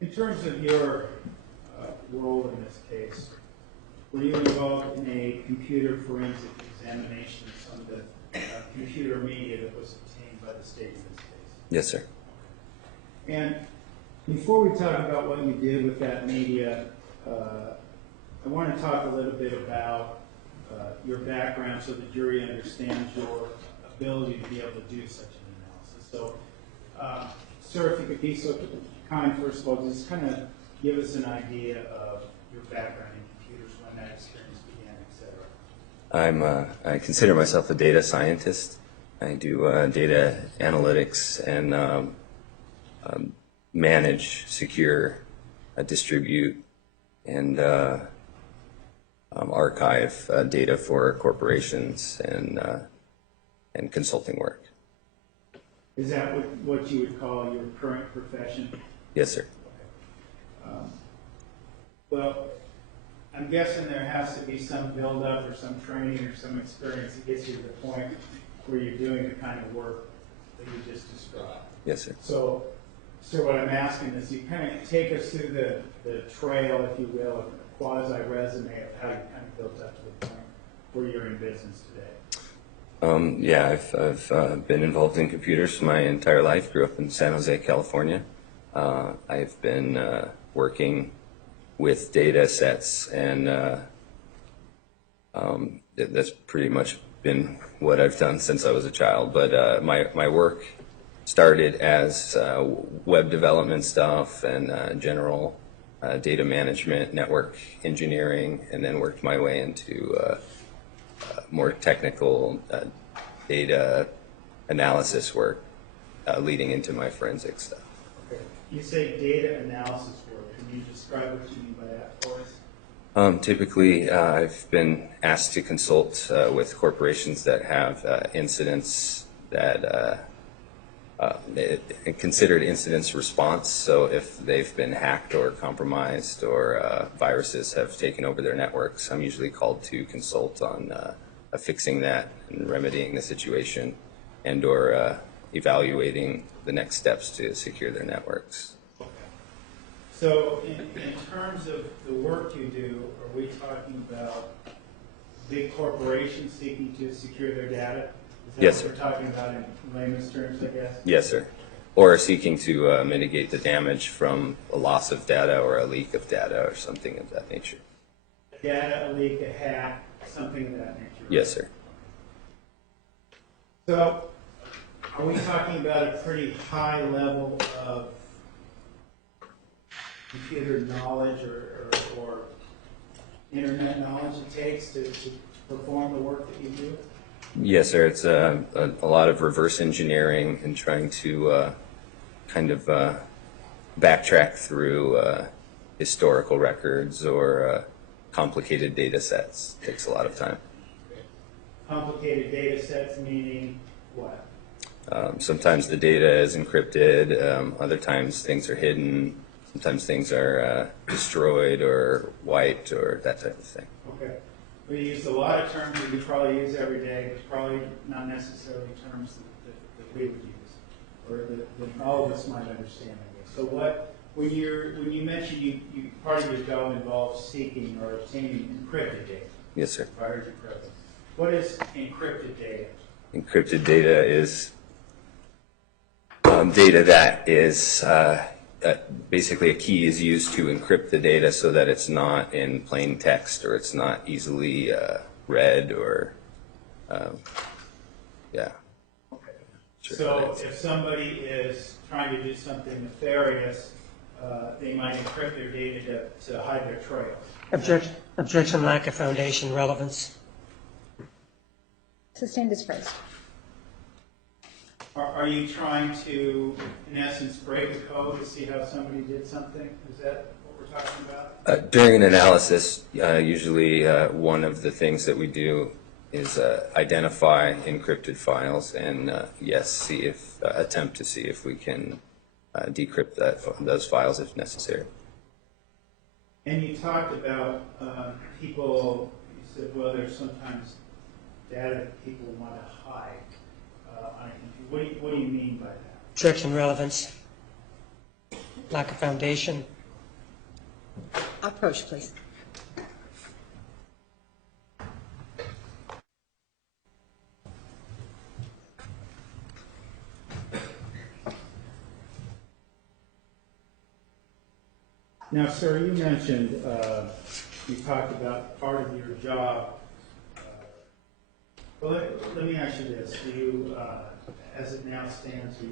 In terms of your role in this case, were you involved in a computer forensic examination of some of the computer media that was obtained by the state in this case? Yes, sir. And before we talk about what you did with that media, I want to talk a little bit about your background so the jury understands your ability to be able to do such an analysis. So, sir, if you could be so kind, first of all, just kind of give us an idea of your background in computers, when that experience began, et cetera. I consider myself a data scientist. I do data analytics and manage, secure, distribute, and archive data for corporations and consulting work. Is that what you would call your current profession? Yes, sir. Well, I'm guessing there has to be some build-up or some training or some experience that gets you to the point where you're doing the kind of work that you just described. Yes, sir. So what I'm asking is you kind of take us through the trail, if you will, of a quasi-resume of how you kind of built up to the point where you're in business today. Yeah, I've been involved in computers my entire life. Grew up in San Jose, California. I've been working with data sets, and that's pretty much been what I've done since I was a child. But my work started as web development stuff and general data management, network engineering, and then worked my way into more technical data analysis work, leading into my forensic stuff. Okay. You say data analysis work. Can you describe what you mean by that for us? Typically, I've been asked to consult with corporations that have incidents that considered incidents response. So if they've been hacked or compromised or viruses have taken over their networks, I'm usually called to consult on fixing that and remedying the situation, and or evaluating the next steps to secure their networks. So in terms of the work you do, are we talking about big corporations seeking to secure their data? Is that Yes, what we're talking about in layman's terms, I guess? Yes, sir. Or seeking to mitigate the damage from a loss of data or a leak of data or something of that nature. Data, a leak, a hack, something of that nature. Yes, sir. So are we talking about a pretty high level of computer knowledge or internet knowledge it takes to perform the work that you do? Yes, sir. It's a lot of reverse engineering and trying to kind of backtrack through historical records or complicated data sets. It takes a lot of time. Complicated data sets meaning what? Sometimes the data is encrypted. Other times things are hidden. Sometimes things are destroyed or wiped or that type of thing. Okay. We use a lot of terms that you probably use every day, but probably not necessarily terms that we would use, or that all of us might understand, I guess. So when you mentioned you part of your job involves seeking or obtaining encrypted data. Yes, sir. If I heard you correctly. What is encrypted data? Encrypted data is data that is basically a key is used to encrypt the data so that it's not in plain text or it's not easily read or yeah. Okay. Sure. So if somebody is trying to do something nefarious, they might encrypt their data to hide their trails. Objection, lack of foundation, relevance. Sustained is first. Are you trying to, in essence, break a code to see how somebody did something? Is that what we're talking about? During an analysis, usually one of the things that we do is identify encrypted files and yes, attempt to see if we can decrypt those files if necessary. And you talked about people, you said, well, there's sometimes data that people want to hide on a computer. What do you mean by that? Objection, relevance. lack of foundation. Approach, please. Now, sir, you mentioned, you talked about part of your job. Well, let me ask you this. Do you, as it now stands,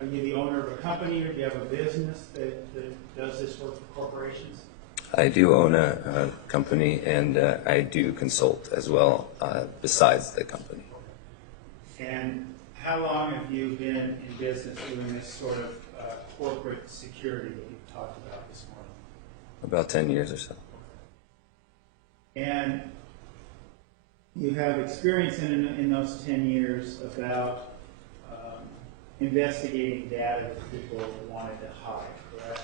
are you the owner of a company, or do you have a business that does this work for corporations? I do own a company, and I do consult as well besides the company. And how long have you been in business doing this sort of corporate security that you've talked about this morning? About 10 years or so. And you have experience in those 10 years about investigating data that people wanted to hide, correct?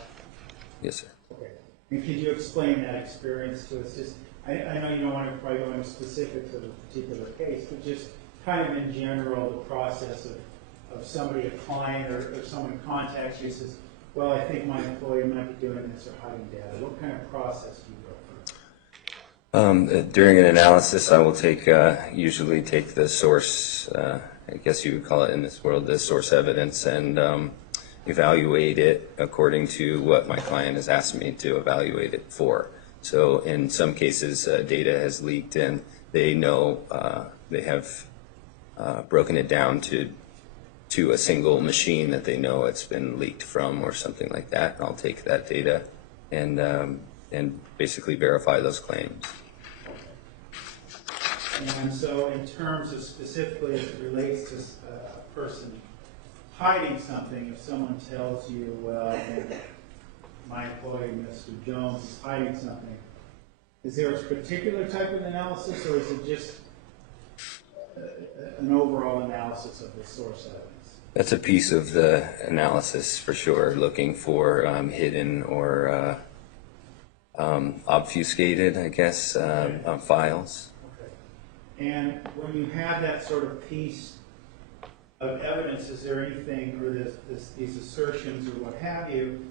Yes, sir. Okay. And could you explain that experience to us? Just, I know you don't want to probably go into specifics of a particular case, but just kind of in general, the process of somebody, a client or someone contacts you and says, well, I think my employee might be doing this or hiding data. What kind of process do you go through? During an analysis, I will usually take the source, I guess you would call it in this world, the source evidence, and evaluate it according to what my client has asked me to evaluate it for. So in some cases, data has leaked and they know they have broken it down to a single machine that they know it's been leaked from or something like that. And I'll take that data and basically verify those claims. And so in terms of specifically as it relates to a person hiding something, if someone tells you, well, my employee, Mr. Jones, is hiding something, is there a particular type of analysis, or is it just an overall analysis of the source evidence? That's a piece of the analysis for sure, looking for hidden or obfuscated, I guess, files. Okay. And when you have that sort of piece of evidence, is there anything, or these assertions or what have you,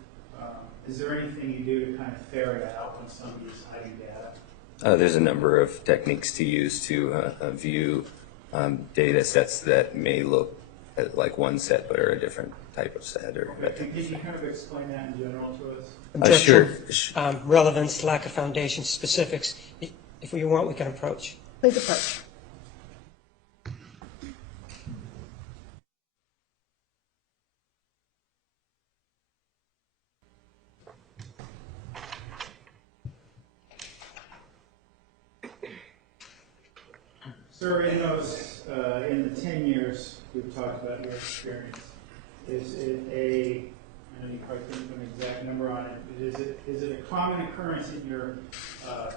is there anything you do to kind of ferret out when somebody's hiding data? There's a number of techniques to use to view data sets that may look like one set but are a different type of set. Or okay. Can you kind of explain that in general to us? Objection, sure. Relevance, lack of foundation, specifics. If we want, we can approach. Please approach. Sir, in the 10 years we've talked about your experience, is it I know you probably couldn't put an exact number on it, but is it a common occurrence in your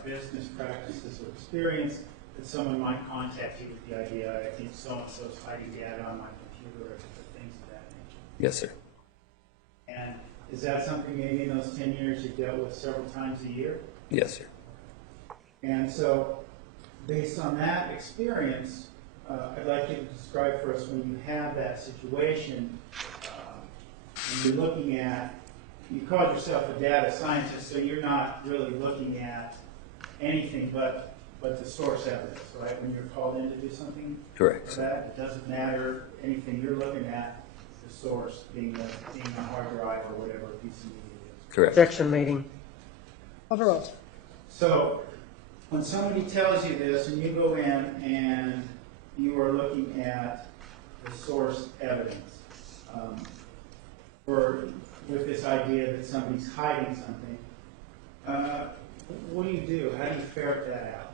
business practices or experience that someone might contact you with the idea, I think so-and-so's hiding data on my computer, or things of that nature? Yes, sir. And is that something maybe in those 10 years you've dealt with several times a year? Yes, sir. And so, based on that experience, I'd like you to describe for us when you have that situation, and you're looking at, you called yourself a data scientist, so you're not really looking at anything but the source evidence, right? When you're called in to do something? Correct. For that, it doesn't matter anything, you're looking at the source being a hard drive or whatever piece of media it is. Correct. Objection, meeting. Overruled. So, when somebody tells you this and you go in and you are looking at the source evidence, or with this idea that somebody's hiding something, what do you do? How do you ferret that out?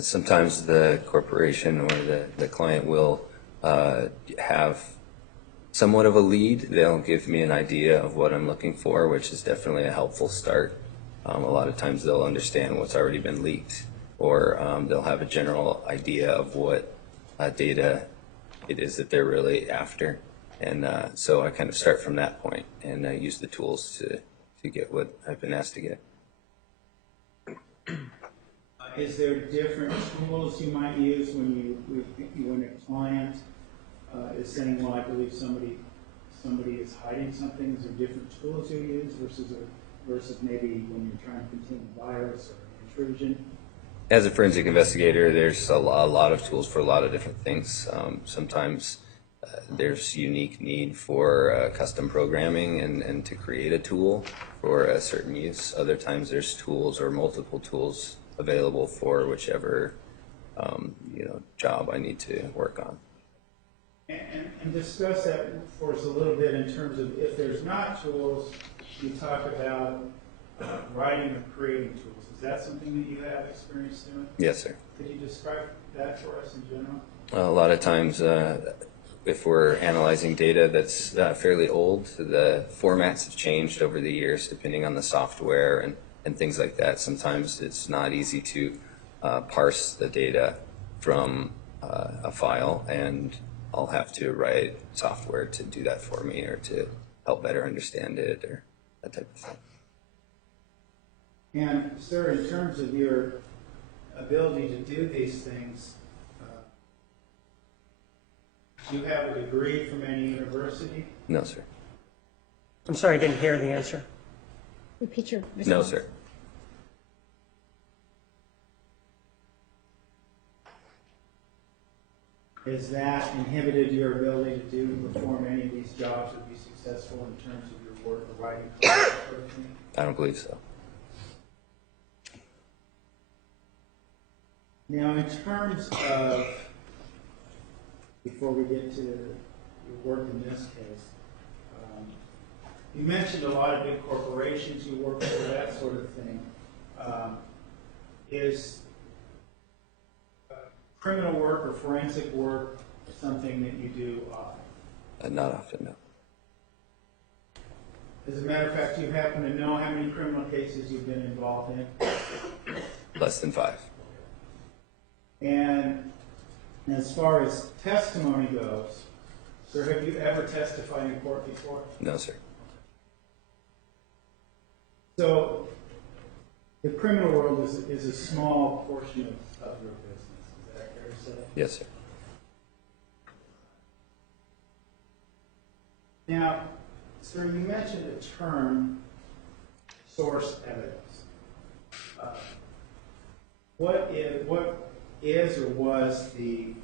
Sometimes the corporation or the client will have somewhat of a lead. They'll give me an idea of what I'm looking for, which is definitely a helpful start. A lot of times they'll understand what's already been leaked, or they'll have a general idea of what data it is that they're really after. And so I kind of start from that point and use the tools to get what I've been asked to get. Is there different tools you might use when a client is saying, well, I believe somebody is hiding something. Is there different tools you use versus maybe when you're trying to contain a virus or an intrusion? As a forensic investigator, there's a lot of tools for a lot of different things. Sometimes there's unique need for custom programming and to create a tool for a certain use. Other times there's tools or multiple tools available for whichever job I need to work on. And discuss that for us a little bit in terms of if there's not tools, you talk about writing or creating tools. Is that something that you have experience doing? Yes, sir. Could you describe that for us in general? A lot of times, if we're analyzing data that's fairly old, the formats have changed over the years depending on the software and things like that. Sometimes it's not easy to parse the data from a file, and I'll have to write software to do that for me or to help better understand it or that type of thing. And, sir, in terms of your ability to do these things, do you have a degree from any university? No, sir. I'm sorry, I didn't hear the answer. Repeat your response. No, sir. Has that inhibited your ability to perform any of these jobs or be successful in terms of your work or writing code, that sort of thing? I don't believe so. Now, in terms of, before we get to your work in this case, you mentioned a lot of big corporations you work for, that sort of thing. Is criminal work or forensic work something that you do often? Not often, no. As a matter of fact, do you happen to know how many criminal cases you've been involved in? Less than 5. And as far as testimony goes, sir, have you ever testified in court before? No, sir. So the criminal world is a small portion of your business. Is that fair to say? Yes, sir. Now, sir, you mentioned the term source evidence. What is or was the,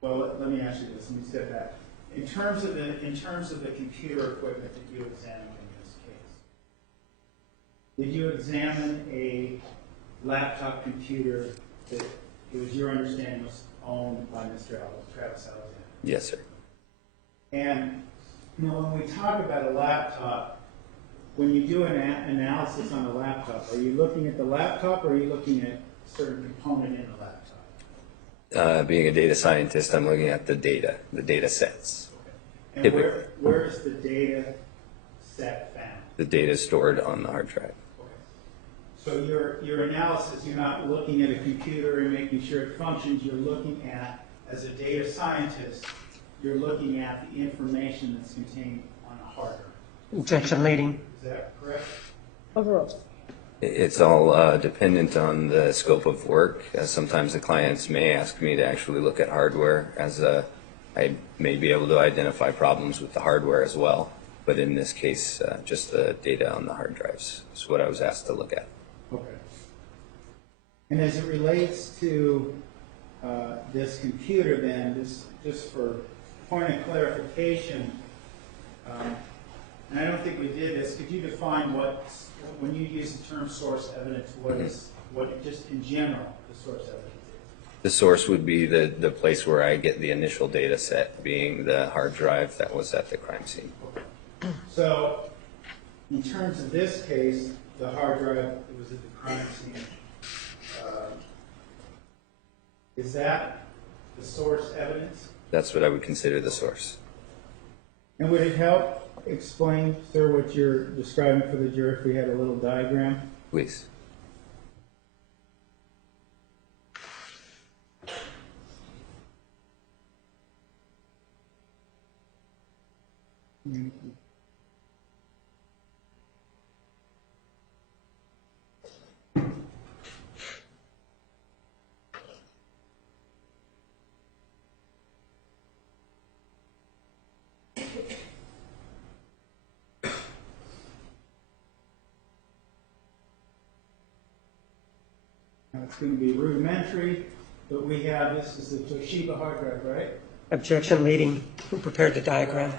well, let me ask you this, let me step back. In terms of the computer equipment that you examined in this case, did you examine a laptop computer that it was your understanding was owned by Mr. Travis Alexander? Yes, sir. And when we talk about a laptop, when you do an analysis on a laptop, are you looking at the laptop or are you looking at a certain component in the laptop? Being a data scientist, I'm looking at the data sets. And Typically. where is the data set found? The data is stored on the hard drive. So your analysis, you're not looking at a computer and making sure it functions. You're looking at, as a data scientist, you're looking at the information that's contained on a hard drive. Objection leading. Is that correct? Overruled. It's all dependent on the scope of work. Sometimes the clients may ask me to actually look at hardware I may be able to identify problems with the hardware as well. But in this case, just the data on the hard drives is what I was asked to look at. Okay. And as it relates to this computer then, just for point of clarification, and I don't think we did this, could you define when you use the term source evidence, what just in general the source evidence is? The source would be the place where I get the initial data set, being the hard drive that was at the crime scene. Okay. So in terms of this case, the hard drive that was at the crime scene, is that the source evidence? That's what I would consider the source. And would it help explain, sir, what you're describing for the jury if we had a little diagram? Please. It's going to be rudimentary, but we have, this is the Toshiba hard drive, right? Objection leading. Who prepared the diagram?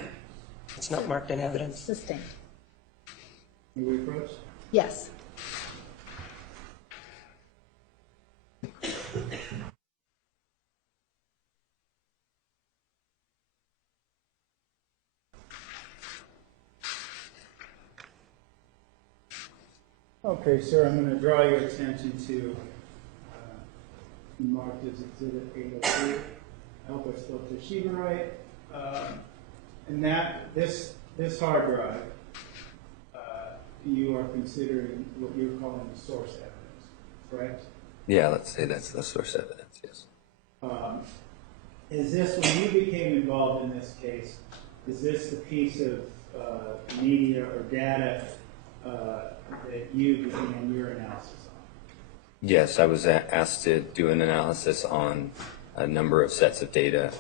It's not marked in evidence. Sustained. May we approach? Yes. Okay, sir, I'm going to draw your attention to marked as Exhibit 802. I hope I spelled Toshiba right. And that this hard drive, you are considering what you're calling the source evidence, correct? Yeah, let's say that's the source evidence, yes. Is this, when you became involved in this case, is this the piece of media or data that you began your analysis on? Yes, I was asked to do an analysis on a number of sets of data.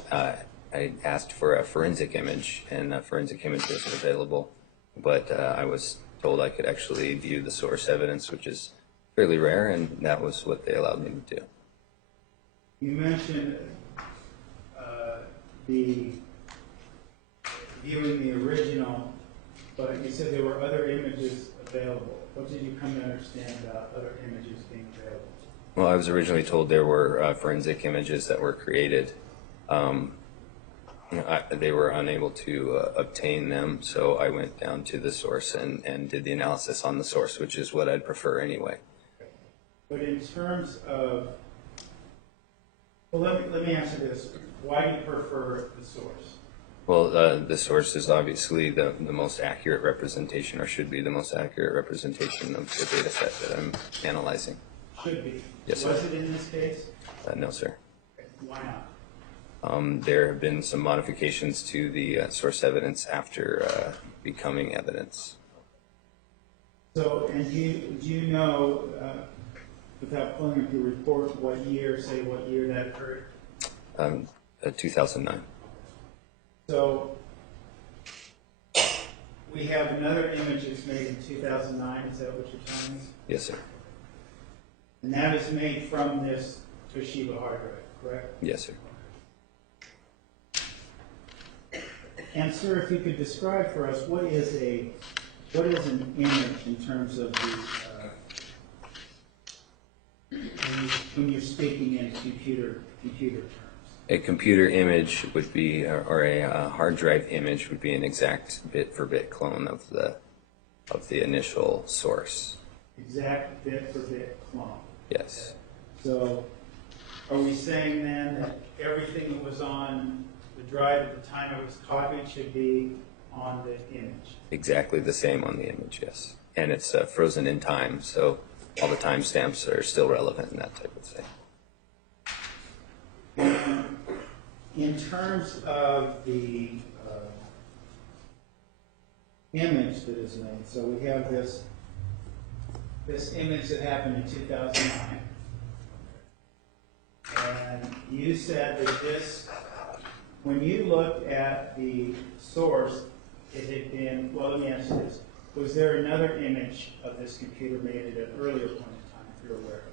I asked for a forensic image, and a forensic image wasn't available, but I was told I could actually view the source evidence, which is fairly rare, and that was what they allowed me to do. You mentioned the viewing the original, but you said there were other images available. What did you come to understand about other images being available? Well, I was originally told there were forensic images that were created. They were unable to obtain them, so I went down to the source and did the analysis on the source, which is what I'd prefer anyway. But in terms of, well, let me answer this. Why do you prefer the source? Well, the source is obviously the most accurate representation, or should be the most accurate representation of the data set that I'm analyzing. Should be. Yes, sir. Was it in this case? No, sir. Okay. Why not? There have been some modifications to the source evidence after becoming evidence. So, and do you know, without pulling up your report, what year that occurred? 2009. So, we have another image that's made in 2009, is that what you're telling us? Yes, sir. And that is made from this Toshiba hard drive, correct? Yes, sir. And sir, if you could describe for us what is an image in terms of the when you're speaking in computer terms. A computer image would be, or a hard drive image would be an exact bit-for-bit clone of the initial source. Exact bit-for-bit clone. Yes. So, are we saying then that everything that was on the drive at the time it was copied should be on the image? Exactly the same on the image, yes. And it's frozen in time, so all the timestamps are still relevant and that type of thing. And in terms of the image that is made, so we have this image that happened in 2009, and you said that this, when you looked at the source, it had been, well, let me answer this. Was there another image of this computer made at an earlier point in time, if you're aware of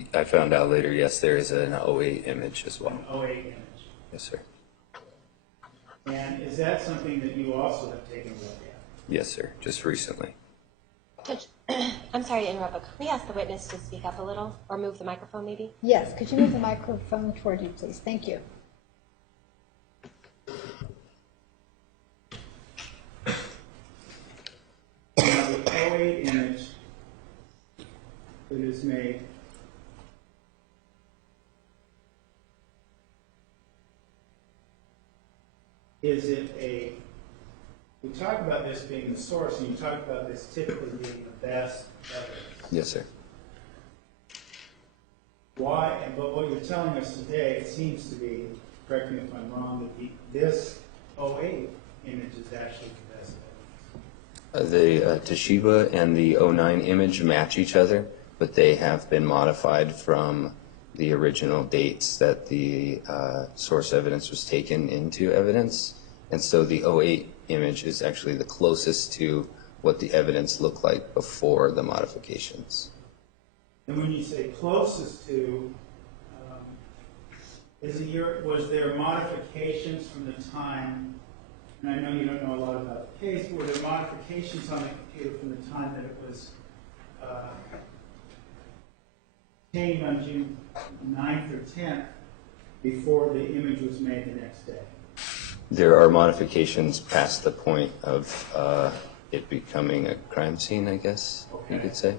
it? I found out later, yes, there is an 08 image as well. An 08 image. Yes, sir. And is that something that you also have taken a look at? Yes, sir, just recently. Judge, I'm sorry to interrupt, but could we ask the witness to speak up a little or move the microphone maybe? Yes, could you move the microphone toward you, please? Thank you. Now, the 08 image that is made, is it a, we talk about this being the source, and you talk about this typically being the best evidence. Yes, sir. Why, but what you're telling us today, it seems to be, correct me if I'm wrong, that this 08 image is actually the best evidence. The Toshiba and the 09 image match each other, but they have been modified from the original dates that the source evidence was taken into evidence. And so the 08 image is actually the closest to what the evidence looked like before the modifications. And when you say closest to, was there modifications from the time, and I know you don't know a lot about the case, but were there modifications on the computer from the time that it was obtained on June 9th or 10th before the image was made the next day? There are modifications past the point of it becoming a crime scene, I guess you could say.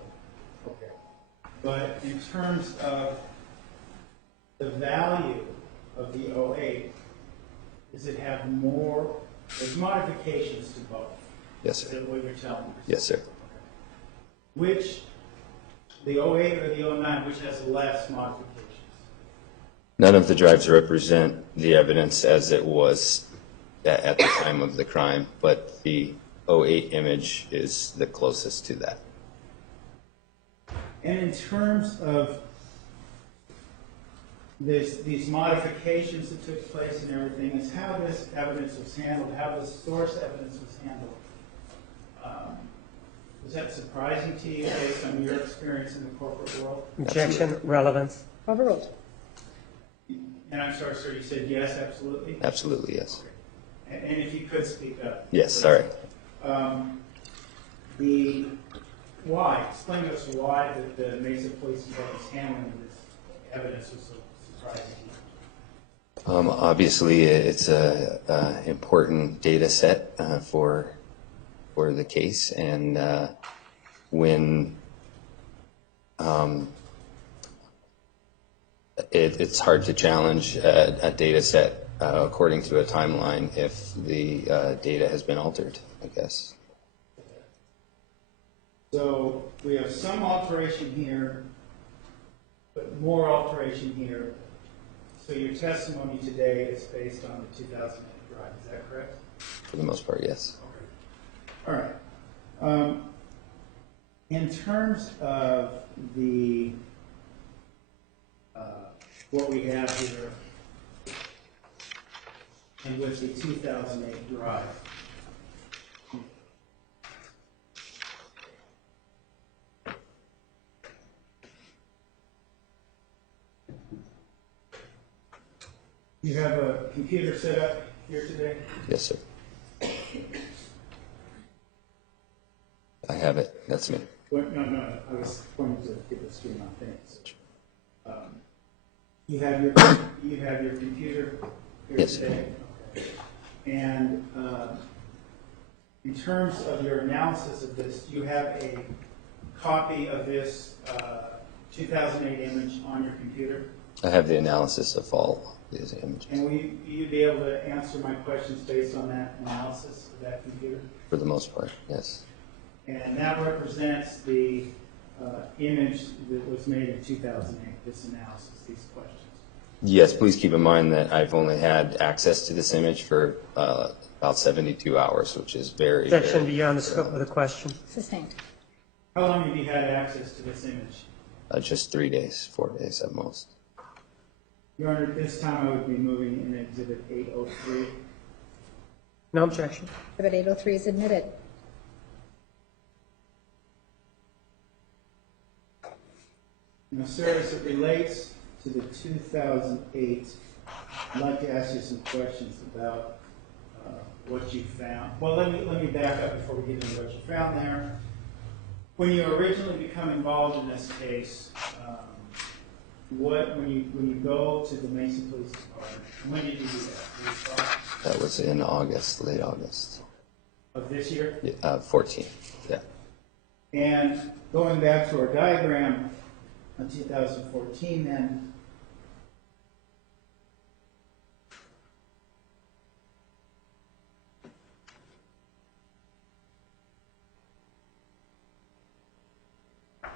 Okay. But in terms of the value of the 08, does it have more, there's modifications to both? Yes, Is sir. that what you're telling me? Yes, sir. Which, the 08 or the 09, which has less modifications? None of the drives represent the evidence as it was at the time of the crime, but the 08 image is the closest to that. And in terms of these modifications that took place and everything, is how this evidence was handled, how the source evidence was handled. Was that surprising to you based on your experience in the corporate world? Objection, relevance. Overruled. And I'm sorry, sir, you said yes, absolutely? Absolutely, yes. And if you could speak up. Yes, sorry. Explain to us why the Mesa Police Department's handling this evidence was so surprising to you. Obviously, it's an important data set for the case, and when it's hard to challenge a data set according to a timeline if the data has been altered, I guess. So we have some alteration here, but more alteration here. So your testimony today is based on the 2008 drive, is that correct? For the most part, yes. All right. In terms of the what we have here, and with the 2008 drive, you have a computer set up here today? Yes, sir. I have it. That's me. No, I was pointing to get the screen on things. You have your computer here Yes, today? Okay. And in terms of your analysis of this, do you have a copy of this 2008 image on your computer? I have the analysis of all these images. And will you be able to answer my questions based on that analysis of that computer? For the most part, yes. And that represents the image that was made in 2008, this analysis, these questions. Yes, please keep in mind that I've only had access to this image for about 72 hours, which is very, Objection very beyond the scope of the question. Sustained. How long have you had access to this image? just 3 days, 4 days at most. Your Honor, at this time I would be moving in Exhibit 803. No objection. Exhibit 803 is admitted. Now, sir, as it relates to the 2008, I'd like to ask you some questions about what you found. Well, let me back up before we get into what you found there. When you originally become involved in this case, when you go to the Mesa Police Department, when did you do that? That was in August, late August. Of this year? 14, yeah. And going back to our diagram on 2014 then,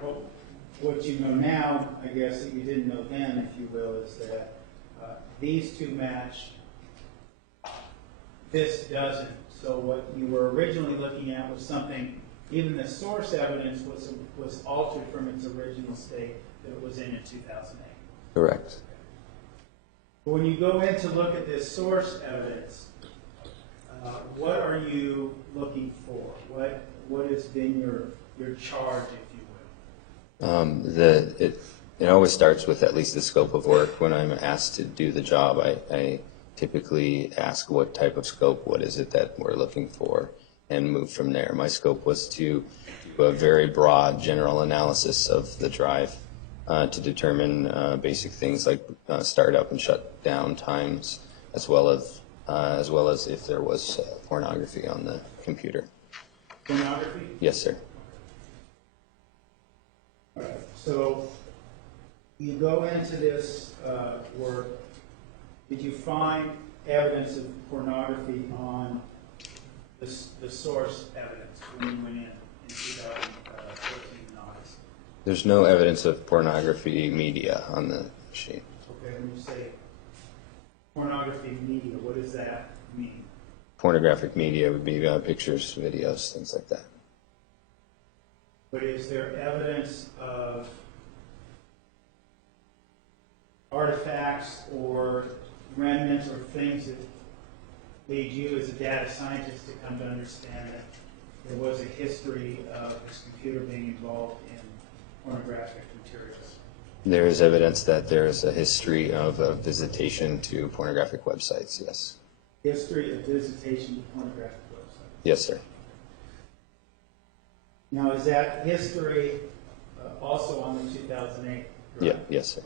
well, what you know now, I guess, that you didn't know then, if you will, is that these two match, this doesn't. So what you were originally looking at was something, even the source evidence was altered from its original state that it was in 2008. Correct. But when you go in to look at this source evidence, what are you looking for? What has been your charge, if you will? It always starts with at least the scope of work. When I'm asked to do the job, I typically ask what type of scope, what is it that we're looking for, and move from there. My scope was to do a very broad general analysis of the drive to determine basic things like startup and shutdown times, as well as if there was pornography on the computer. Pornography? Yes, sir. All right. So you go into this work. Did you find evidence of pornography on the source evidence when you went in 2014 in August? There's no evidence of pornography media on the machine. Okay, when you say pornography media, what does that mean? Pornographic media would be pictures, videos, things like that. But is there evidence of artifacts or remnants or things that lead you as a data scientist to come to understand that there was a history of this computer being involved in pornographic materials? There is evidence that there is a history of visitation to pornographic websites, yes. History of visitation to pornographic websites. Yes, sir. Now, is that history also on the 2008? Yeah, yes, sir.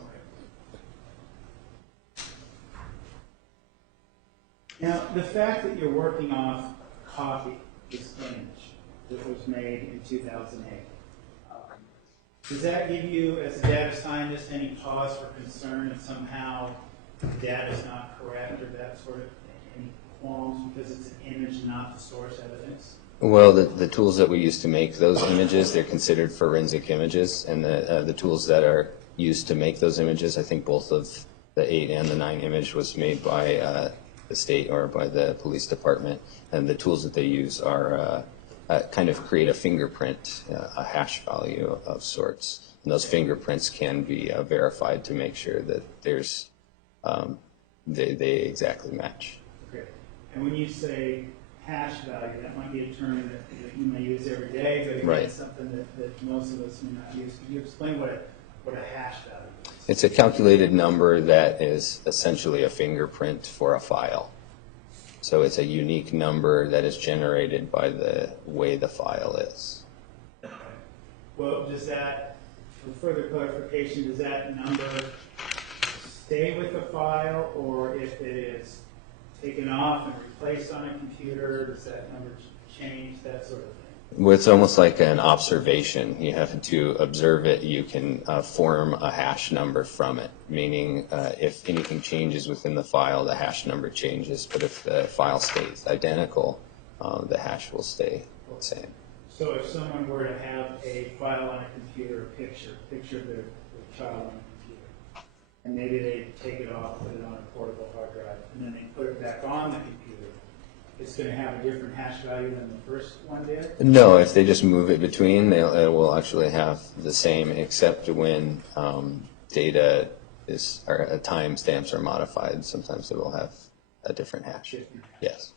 Now, the fact that you're working off a copy, this image that was made in 2008, does that give you, as a data scientist, any pause for concern that somehow the data is not correct or that sort of thing? Any qualms because it's an image, not the source evidence? Well, the tools that we use to make those images, they're considered forensic images, and the tools that are used to make those images, I think both of the 8 and the 9 image was made by the state or by the police department, and the tools that they use are kind of create a fingerprint, a hash value of sorts, and those fingerprints can be verified to make sure that there's they exactly match. Okay. And when you say hash value, that might be a term that you may use every day, but again, Right. it's something that most of us may not use. Can you explain what a hash value is? It's a calculated number that is essentially a fingerprint for a file. So it's a unique number that is generated by the way the file is. Okay. Well, does that, for further clarification, does that number stay with the file, or if it is taken off and replaced on a computer, does that number change, that sort of thing? Well, it's almost like an observation. You have to observe it. You can form a hash number from it, meaning if anything changes within the file, the hash number changes. But if the file stays identical, the hash will stay the same. So if someone were to have a file on a computer, a picture of their child on a computer, and maybe they take it off, put it on a portable hard drive, and then they put it back on the computer, it's going to have a different hash value than the first one did? No, if they just move it between, it will actually have the same, except when data is, or timestamps are modified. Sometimes it will have a different hash. Yes.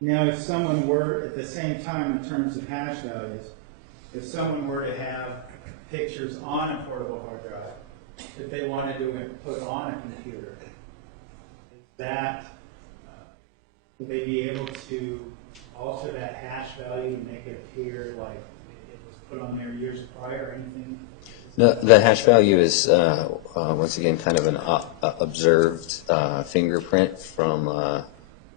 Now, if someone were, at the same time in terms of hash values, if someone were to have pictures on a portable hard drive that they wanted to put on a computer, is that, would they be able to alter that hash value and make it appear like it was put on there years prior or anything? No, the hash value is, once again, kind of an observed fingerprint from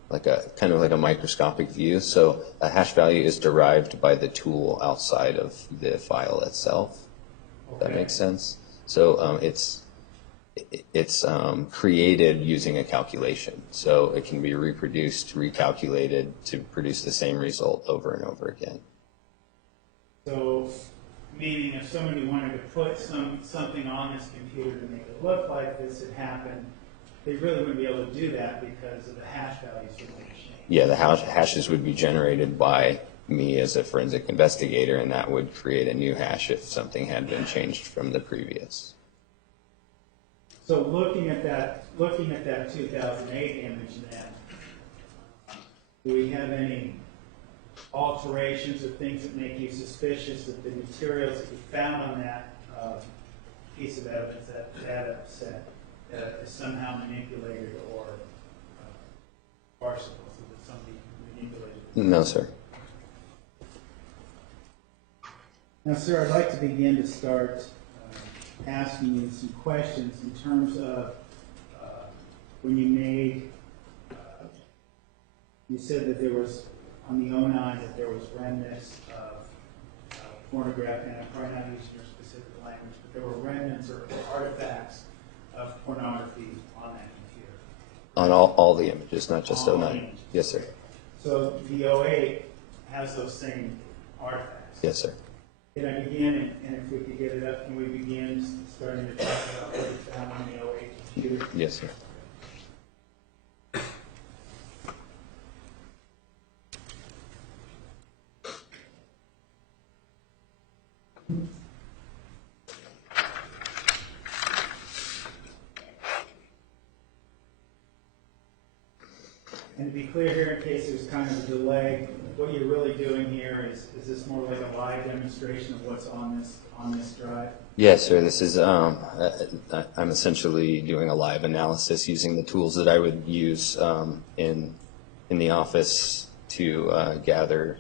like a kind of like a microscopic view. So a hash value is derived by the tool outside of the file itself. If that makes sense. So it's created using a calculation. So it can be reproduced, recalculated to produce the same result over and over again. So, meaning if somebody wanted to put something on this computer to make it look like this had happened, they really wouldn't be able to do that because of the hash values of the machine. Yeah, the hashes would be generated by me as a forensic investigator, and that would create a new hash if something had been changed from the previous. So looking at that 2008 image then, do we have any alterations or things that make you suspicious that the materials that you found on that piece of evidence, that data set, is somehow manipulated or farcical, so that somebody manipulated it? No, sir. Now, sir, I'd like to begin to start asking you some questions in terms of when you made, you said that there was, on the 09, that there was remnants of pornography, and I'm probably not using your specific language, but there were remnants or artifacts of pornography on that computer. On all the images, not just All the 09. images. Yes, sir. So the 08 has those same artifacts. Yes, sir. Can I begin, and if we could get it up, can we begin starting to talk about what we found on the 08 computer? Yes, sir. And to be clear here, in case there's kind of a delay, what you're really doing here is this more like a live demonstration of what's on this drive? Yes, sir. This is I'm essentially doing a live analysis using the tools that I would use in the office to gather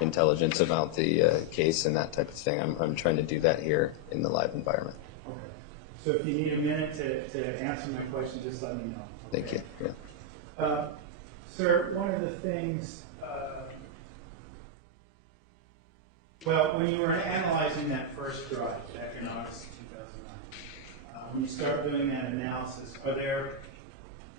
intelligence about the case and that type of thing. I'm trying to do that here in the live environment. Okay. So if you need a minute to answer my question, just let me know. Thank you. Okay? Yeah. Sir, one of the things, well, when you were analyzing that first drive back in August 2009, when you start doing that analysis, are there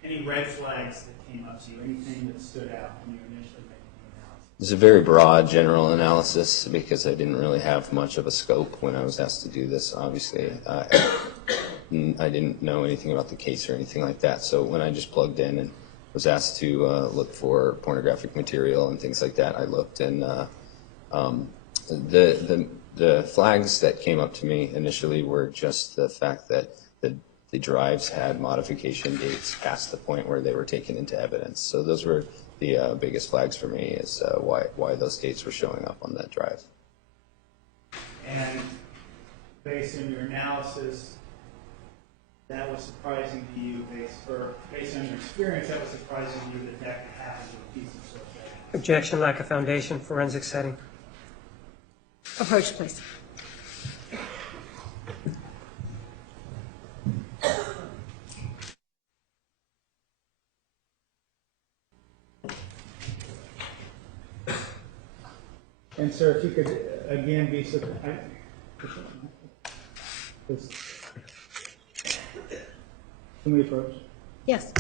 any red flags that came up to you, anything that stood out when you were initially making the analysis? It's a very broad general analysis because I didn't really have much of a scope when I was asked to do this. Obviously, I didn't know anything about the case or anything like that. So when I just plugged in and was asked to look for pornographic material and things like that, I looked, and the flags that came up to me initially were just the fact that the drives had modification dates past the point where they were taken into evidence. So those were the biggest flags for me, is why those dates were showing up on that drive. And based on your analysis, that was surprising to you, based on your experience, that was surprising to you that could happen to a piece of source evidence. Objection, lack of foundation, forensic setting. Approach, please. And sir, if you could again be so. Can we approach? Yes.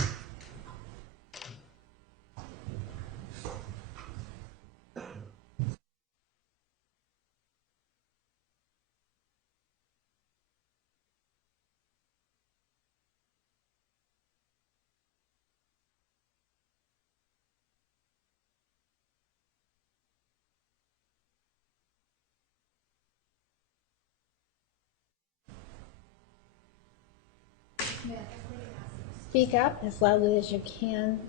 Speak up as loudly as you can.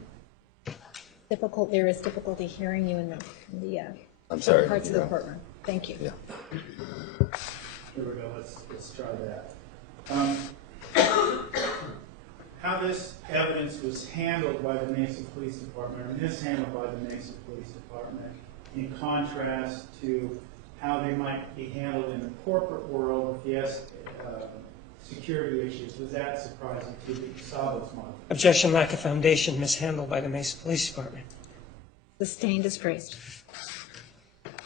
There is difficulty hearing you in the I'm sorry. parts of the courtroom. Thank you. Yeah. Here we go. Let's try that. How this evidence was handled by the Mesa Police Department, or mishandled by the Mesa Police Department, in contrast to how they might be handled in the corporate world with the security issues, was that surprising to you that you saw those models? Objection, lack of foundation, mishandled by the Mesa Police Department. Sustained as praised.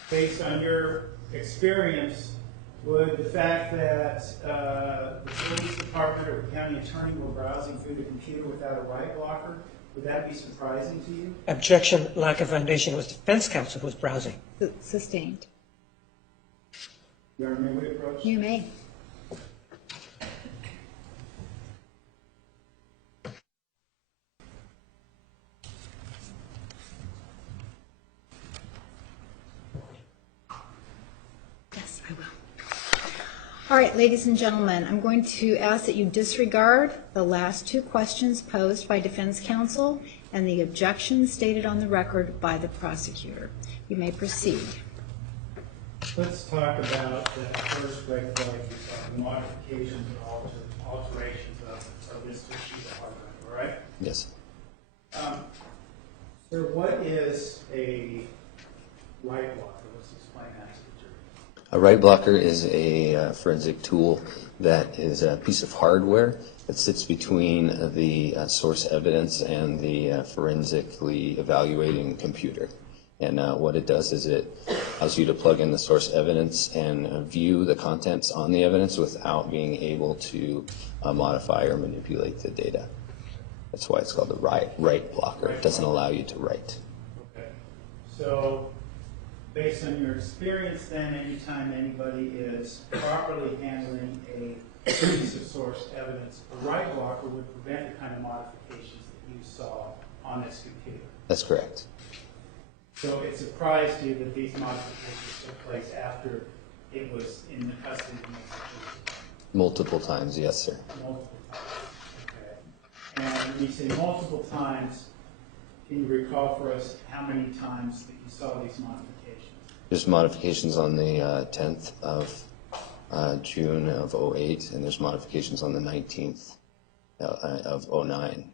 Based on your experience, would the fact that the police department or the county attorney were browsing through the computer without a write blocker, would that be surprising to you? Objection, lack of foundation, it was defense counsel who was browsing. Sustained. Your Honor, may we approach? You may. Yes, I will. All right, ladies and gentlemen, I'm going to ask that you disregard the last two questions posed by defense counsel and the objections stated on the record by the prosecutor. You may proceed. Let's talk about that first red flag you saw, the modifications or alterations of this sheet of hardware, all right? Yes. Sir, what is a write blocker? Let's explain that to the jury. A write blocker is a forensic tool that is a piece of hardware that sits between the source evidence and the forensically evaluating computer. And what it does is it allows you to plug in the source evidence and view the contents on the evidence without being able to modify or manipulate the data. That's why it's called the write blocker. It doesn't allow you to write. Okay. So, based on your experience then, anytime anybody is properly handling a piece of source evidence, a write blocker would prevent the kind of modifications that you saw on this computer. That's correct. So it surprised you that these modifications took place after it was in the custody of the institution? Multiple times, yes, sir. Multiple times. Okay. And when you say multiple times, can you recall for us how many times that you saw these modifications? There's modifications on the 10th of June of 08, and there's modifications on the 19th of 09.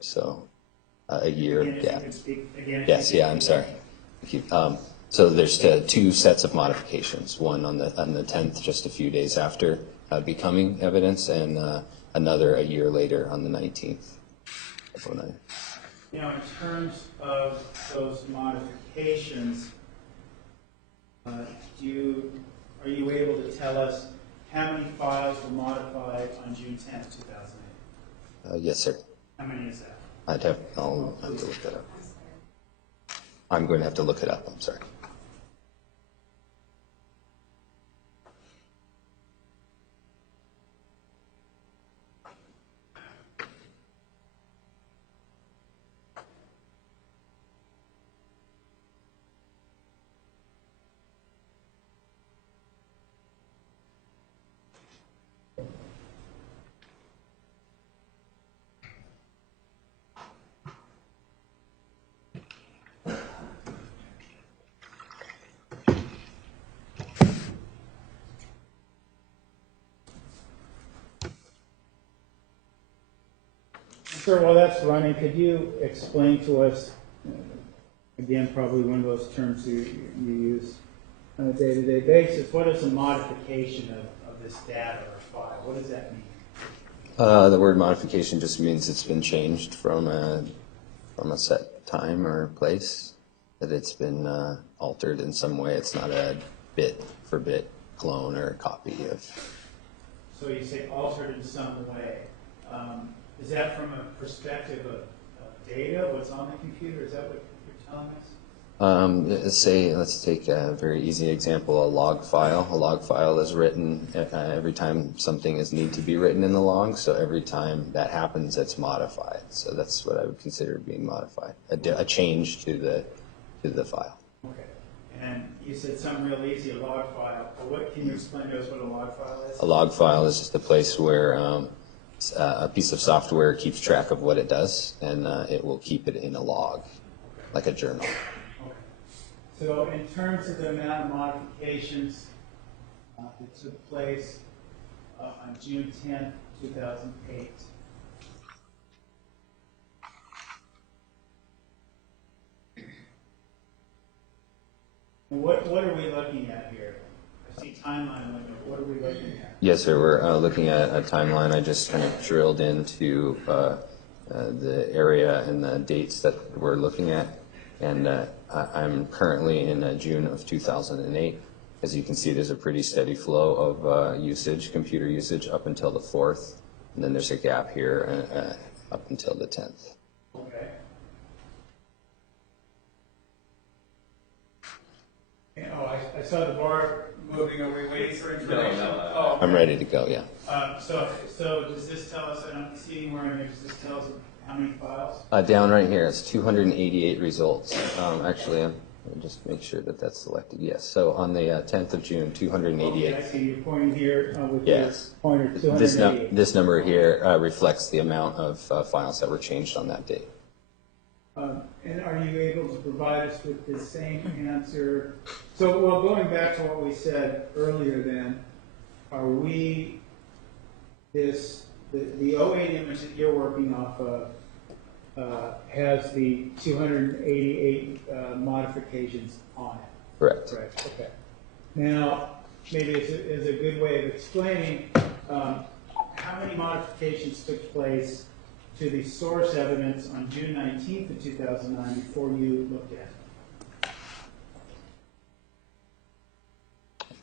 So a year Again, if gap. you could speak again. Yes, yeah, I'm sorry. So there's two sets of modifications. One on the 10th, just a few days after becoming evidence, and another a year later on the 19th of 09. Now, in terms of those modifications, are you able to tell us how many files were modified on June 10th, 2008? Yes, sir. How many is that? I'll have to look that up. I'm going to have to look it up. I'm sorry. Sir, while that's running, could you explain to us, again, probably one of those terms you use on a day-to-day basis, what is a modification of this data or file? What does that mean? The word modification just means it's been changed from a set time or place, that it's been altered in some way. It's not a bit-for-bit clone or copy of. So you say altered in some way. Is that from a perspective of data, what's on the computer? Is that what you're telling us? Let's take a very easy example, a log file. A log file is written every time something is need to be written in the log, so every time that happens, it's modified. So that's what I would consider being modified, a change to the file. Okay. And you said something real easy, a log file. Well, can you explain to us what a log file is? A log file is just a place where a piece of software keeps track of what it does, and it will keep it in a log, like a journal. Okay. So in terms of the amount of modifications that took place on June 10th, 2008, what are we looking at here? I see timeline window. What are we looking at? Yes, sir. We're looking at a timeline. I just kind of drilled into the area and the dates that we're looking at. And I'm currently in June of 2008. As you can see, there's a pretty steady flow of usage, computer usage, up until the 4th. And then there's a gap here up until the 10th. Okay. And, I saw the bar moving. Are we waiting for information? Oh, I'm ready to go, yeah. So does this tell us, I don't see anywhere in there, does this tell us how many files? Down right here, it's 288 results. Actually, let me just make sure that that's selected. Yes, so on the 10th of June, 288. Okay, I see you're pointing here with Yes. your pointer, 288. This number here reflects the amount of files that were changed on that date. And are you able to provide us with the same answer? So, well, going back to what we said earlier then, are we, the 08 image that you're working off of has the 288 modifications on it? Correct. Right, okay. Now, maybe as a good way of explaining, how many modifications took place to the source evidence on June 19th of 2009 before you looked at it?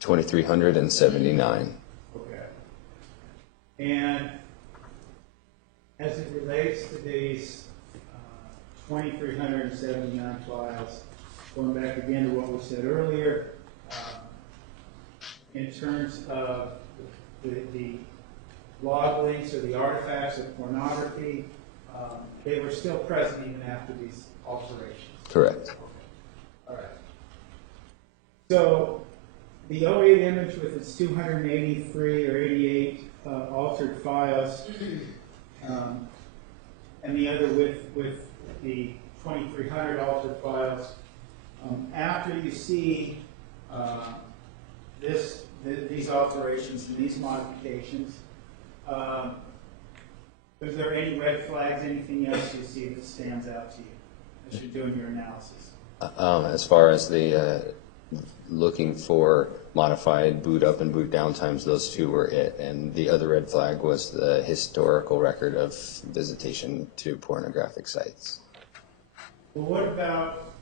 2,379. Okay. And as it relates to these 2,379 files, going back again to what we said earlier, in terms of the log links or the artifacts of pornography, they were still present even after these alterations. Correct. Okay. All right. So the 08 image with its 283 or 88 altered files, and the other with the 2,300 altered files, after you see these alterations and these modifications, is there any red flags, anything else you see that stands out to you as you're doing your analysis? As far as the looking for modified boot up and boot down times, those two were it. And the other red flag was the historical record of visitation to pornographic sites. Well, what about,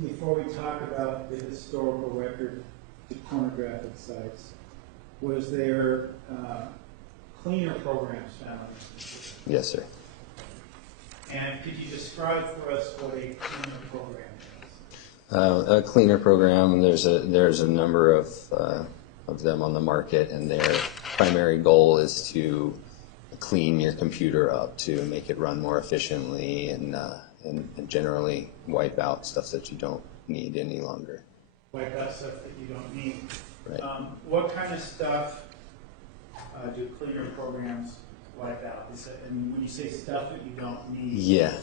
before we talk about the historical record of pornographic sites, was there cleaner programs found on this computer? Yes, sir. And could you describe for us what a cleaner program is? A cleaner program, there's a number of them on the market, and their primary goal is to clean your computer up to make it run more efficiently and generally wipe out stuff that you don't need any longer. Wipe out stuff that you don't need. Right. What kind of stuff do cleaner programs wipe out? And when you say stuff that you don't need, Yeah,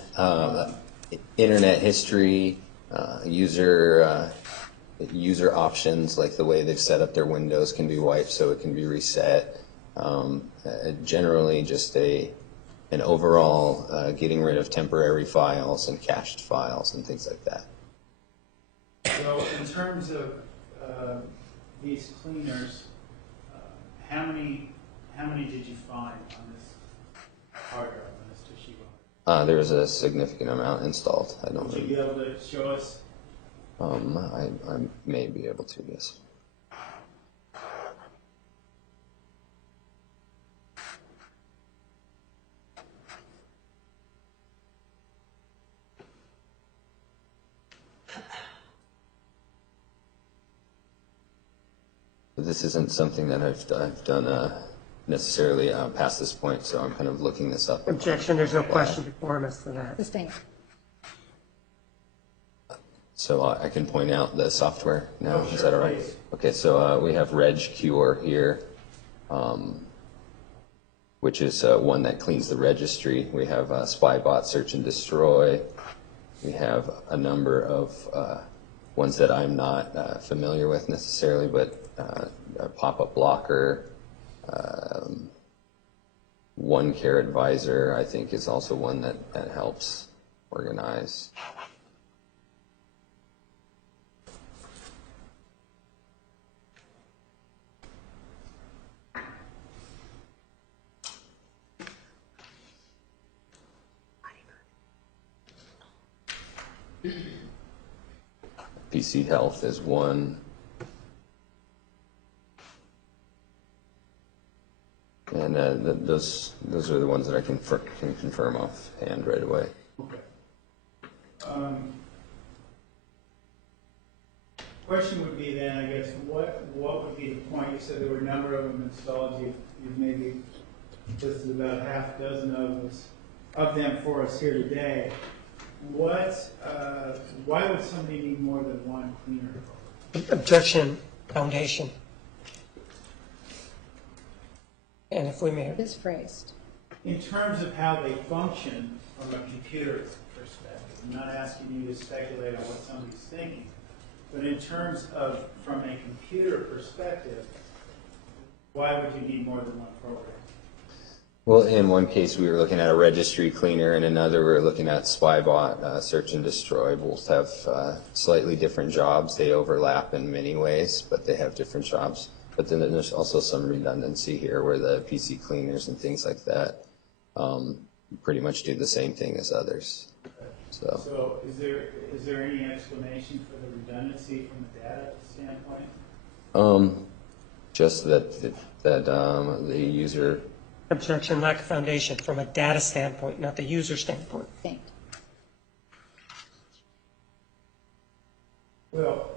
internet history, user options, like the way they've set up their windows can be wiped so it can be reset. Generally, just an overall getting rid of temporary files and cached files and things like that. so in terms of these cleaners, how many did you find on this hard drive, on this Toshiba? There was a significant amount installed. I don't Would you know. be able to show us? I may be able to, yes. This isn't something that I've done necessarily past this point, so I'm kind of looking this up. Objection, there's no question before us for that. Sustained. So I can point out the software now. Oh, Is sure, that all right? please. Okay, so we have RegCure here, which is one that cleans the registry. We have SpyBot Search and Destroy. We have a number of ones that I'm not familiar with necessarily, but Pop-Up Blocker, OneCare Advisor, I think, is also one that helps organize. PC Health is one. And those are the ones that I can confirm offhand right away. Okay. Question would be then, I guess, what would be the point? You said there were a number of them installed. You've maybe listed about half a dozen of them for us here today. Why would somebody need more than one cleaner? Objection, Foundation. And if we may, It is phrased. in terms of how they function from a computer perspective, I'm not asking you to speculate on what somebody's thinking, but in terms of from a computer perspective, why would you need more than one program? Well, in one case, we were looking at a registry cleaner, and another, we were looking at SpyBot, search and destroy. Both have slightly different jobs. They overlap in many ways, but they have different jobs. But then there's also some redundancy here where the PC cleaners and things like that pretty much do the same thing as others. So is there any explanation for the redundancy from a data standpoint? Just that the user. Objection, lack of foundation from a data standpoint, not the user standpoint. Thank. Well,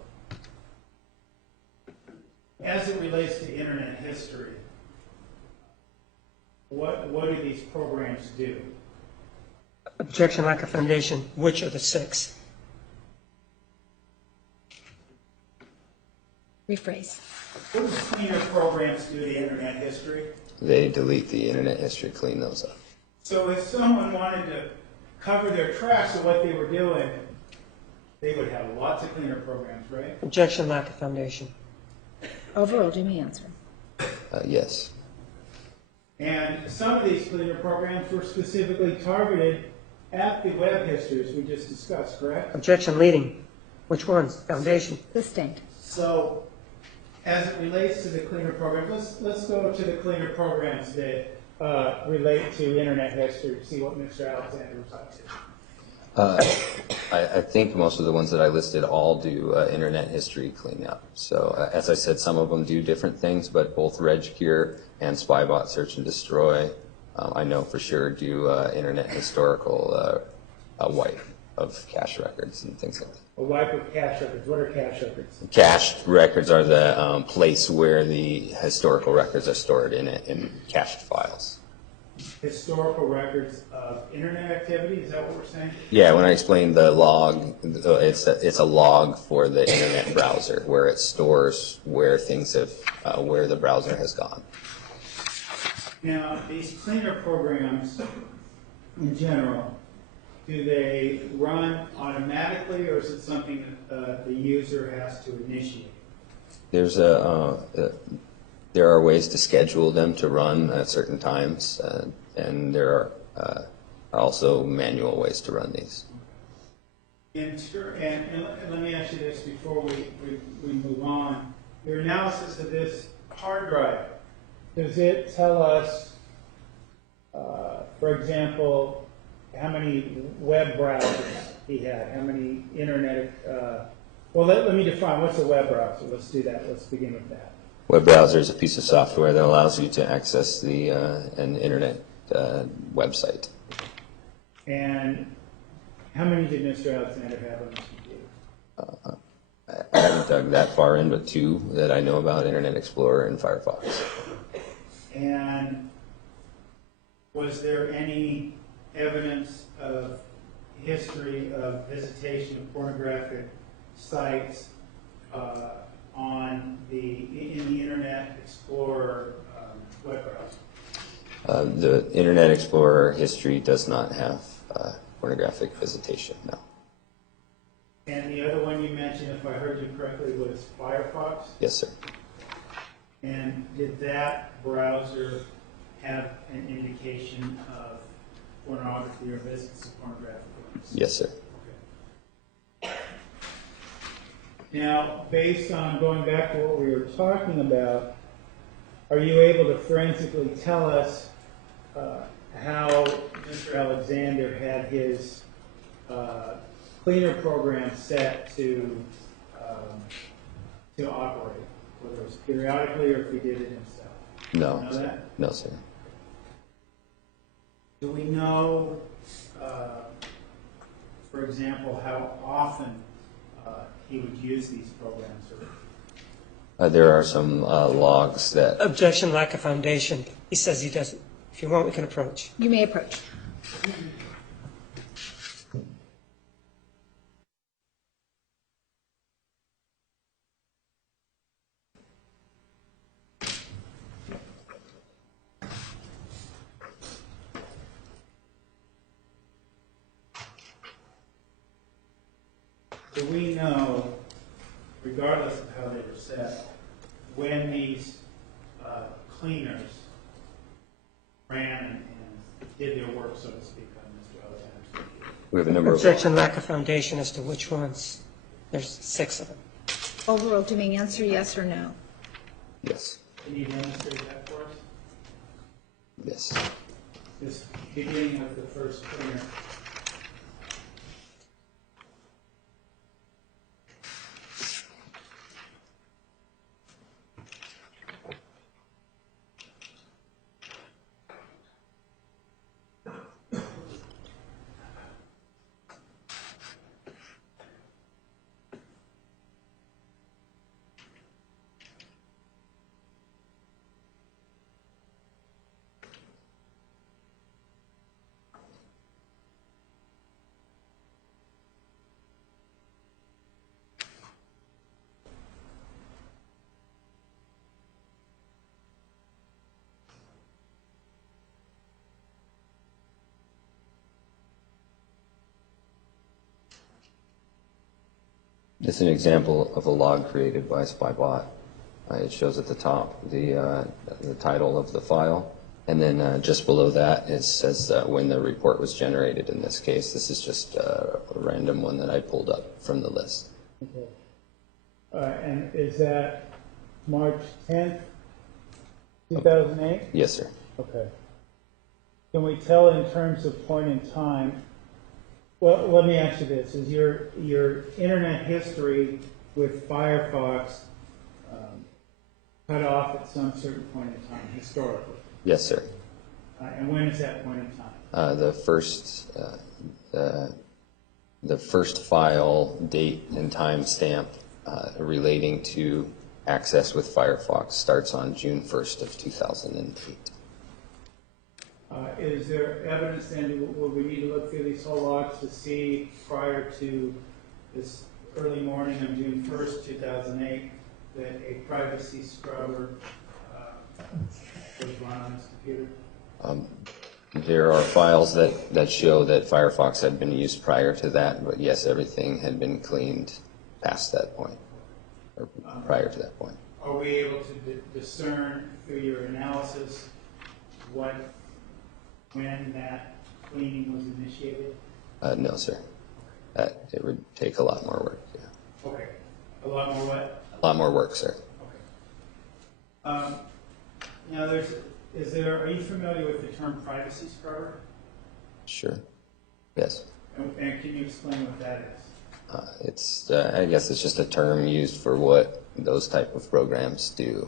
as it relates to internet history, what do these programs do? Objection, lack of foundation. Which of the 6? Rephrase. What do cleaner programs do to internet history? They delete the internet history, clean those up. So if someone wanted to cover their tracks of what they were doing, they would have lots of cleaner programs, right? Objection, lack of foundation. Overruled. You may answer. Yes. And some of these cleaner programs were specifically targeted at the web histories we just discussed, correct? Objection, leading. Which ones? Foundation. Sustained. So as it relates to the cleaner program, let's go to the cleaner programs that relate to internet history, see what Mr. Alexander was up to. I think most of the ones that I listed all do internet history cleanup. So as I said, some of them do different things, but both RegCure and SpyBot search and destroy, I know for sure do internet historical wipe of cache records and things like that. A wipe of cache records. What are cache records? Cached records are the place where the historical records are stored in cached files. Historical records of internet activity, is that what we're saying? Yeah, when I explained the log, it's a log for the internet browser where it stores where things have, where the browser has gone. Now, these cleaner programs, in general, do they run automatically, or is it something that the user has to initiate? There's there are ways to schedule them to run at certain times, and there are also manual ways to run these. And let me ask you this before we move on. Your analysis of this hard drive, does it tell us, for example, how many web browsers he had, how many internet, well, let me define, what's a web browser? Let's do that. Let's begin with that. Web browser is a piece of software that allows you to access an internet website. And how many did Mr. Alexander have on his computer? I haven't dug that far in, but 2 that I know about, Internet Explorer and Firefox. And was there any evidence of history of visitation of pornographic sites in the Internet Explorer web browser? The Internet Explorer history does not have pornographic visitation, no. And the other one you mentioned, if I heard you correctly, was Firefox? Yes, sir. And did that browser have an indication of pornography or visits of pornographic links? Yes, sir. Okay. Now, based on going back to what we were talking about, are you able to forensically tell us how Mr. Alexander had his cleaner program set to operate, whether it was periodically or if he did it himself? No. Do you know that? No, sir. Do we know, for example, how often he would use these programs? There are some logs that. Objection, lack of foundation. He says he doesn't. If you want, we can approach. You may approach. do we know, regardless of how they were set, when these cleaners ran and did their work, so to speak, on Mr. Alexander's computer? We have a number of. Objection, lack of foundation as to which ones. There's 6 of them. Overall, do we answer yes or no? Yes. Can you demonstrate that for us? Yes. Just beginning with the first cleaner. This is an example of a log created by SpyBot. It shows at the top the title of the file, and then just below that it says when the report was generated. In this case, this is just a random one that I pulled up from the list. Okay. And is that March 10th, 2008? Yes, sir. Okay. Can we tell in terms of point in time? Well, let me ask you this: is your internet history with Firefox cut off at some certain point in time historically? Yes, sir. And when is that point in time? The first file date and time stamp relating to access with Firefox starts on June 1st of 2008. Is there evidence then, would we need to look through these whole logs to see prior to this early morning on June 1st, 2008, that a privacy scrubber was run on this computer? There are files that show that Firefox had been used prior to that, but yes, everything had been cleaned past that point, or prior to that point. Are we able to discern through your analysis when that cleaning was initiated? No, sir. It would take a lot more work. Yeah. Okay. A lot more what? A lot more work, sir. Okay. Now, are you familiar with the term privacy scrubber? Sure. Yes. And can you explain what that is? I guess it's just a term used for what those type of programs do.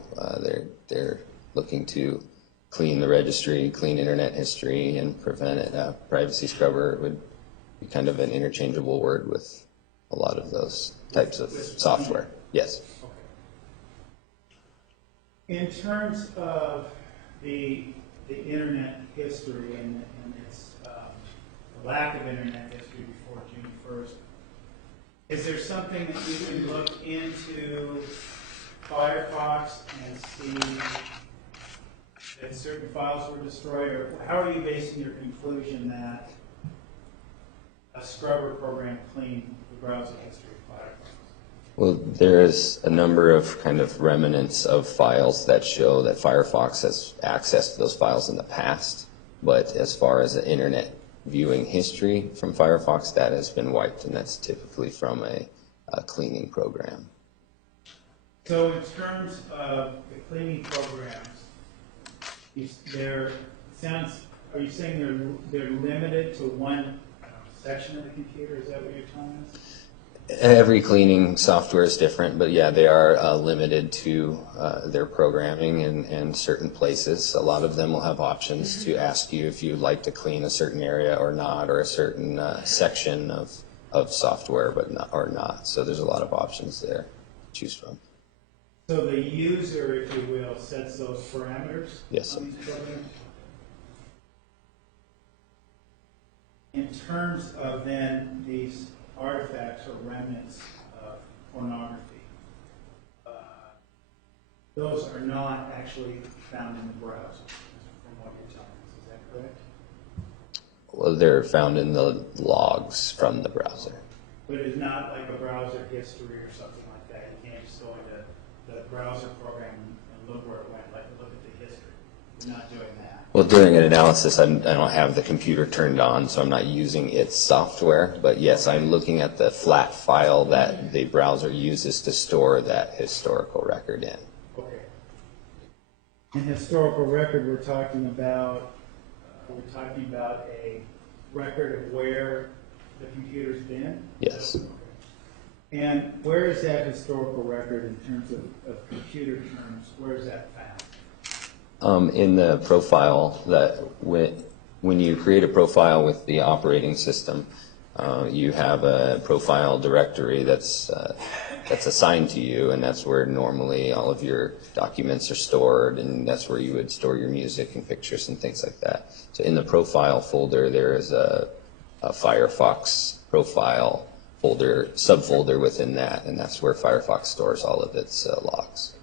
They're looking to clean the registry, clean internet history, and prevent it. Privacy scrubber would be kind of an interchangeable word with a lot of those types of software. Yes. Okay. In terms of the internet history and its lack of internet history before June 1st, is there something that you can look into Firefox and see that certain files were destroyed, or how are you basing your conclusion that a scrubber program cleaned the browser history of Firefox? Well, there is a number of kind of remnants of files that show that Firefox has accessed those files in the past, but as far as the internet viewing history from Firefox, that has been wiped, and that's typically from a cleaning program. So in terms of the cleaning programs, are you saying they're limited to one section of the computer? Is that what you're telling us? Every cleaning software is different, but yeah, they are limited to their programming in certain places. A lot of them will have options to ask you if you'd like to clean a certain area or not, or a certain section of software, but not. So there's a lot of options there to choose from. So the user, if you will, sets those parameters? Yes, on these programs? In terms of then these artifacts or remnants of pornography, those are not actually found in the browser, from what you're telling us. Is that correct? Well, they're found in the logs from the browser. But it's not like a browser history or something like that. You can't just go into the browser program and look where it went, like look at the history. You're not doing that. Well, during an analysis, I don't have the computer turned on, so I'm not using its software. But yes, I'm looking at the flat file that the browser uses to store that historical record in. Okay. In historical record, we're talking about a record of where the computer's been? Yes. Okay. And where is that historical record in terms of computer terms? Where is that found? In the profile that when you create a profile with the operating system, you have a profile directory that's assigned to you, and that's where normally all of your documents are stored, and that's where you would store your music and pictures and things like that. So in the profile folder, there is a Firefox profile folder, subfolder within that, and that's where Firefox stores all of its logs.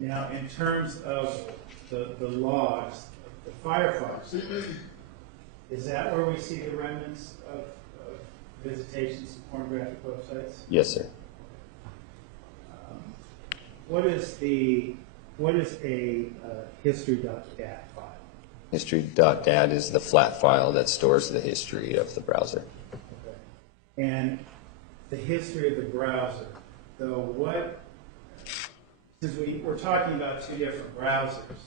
Now, in terms of the logs, the Firefox, is that where we see the remnants of visitations to pornographic websites? Yes, sir. What is a history.dat file? History.dat is the flat file that stores the history of the browser. Okay. And the history of the browser, though, since we're talking about two different browsers,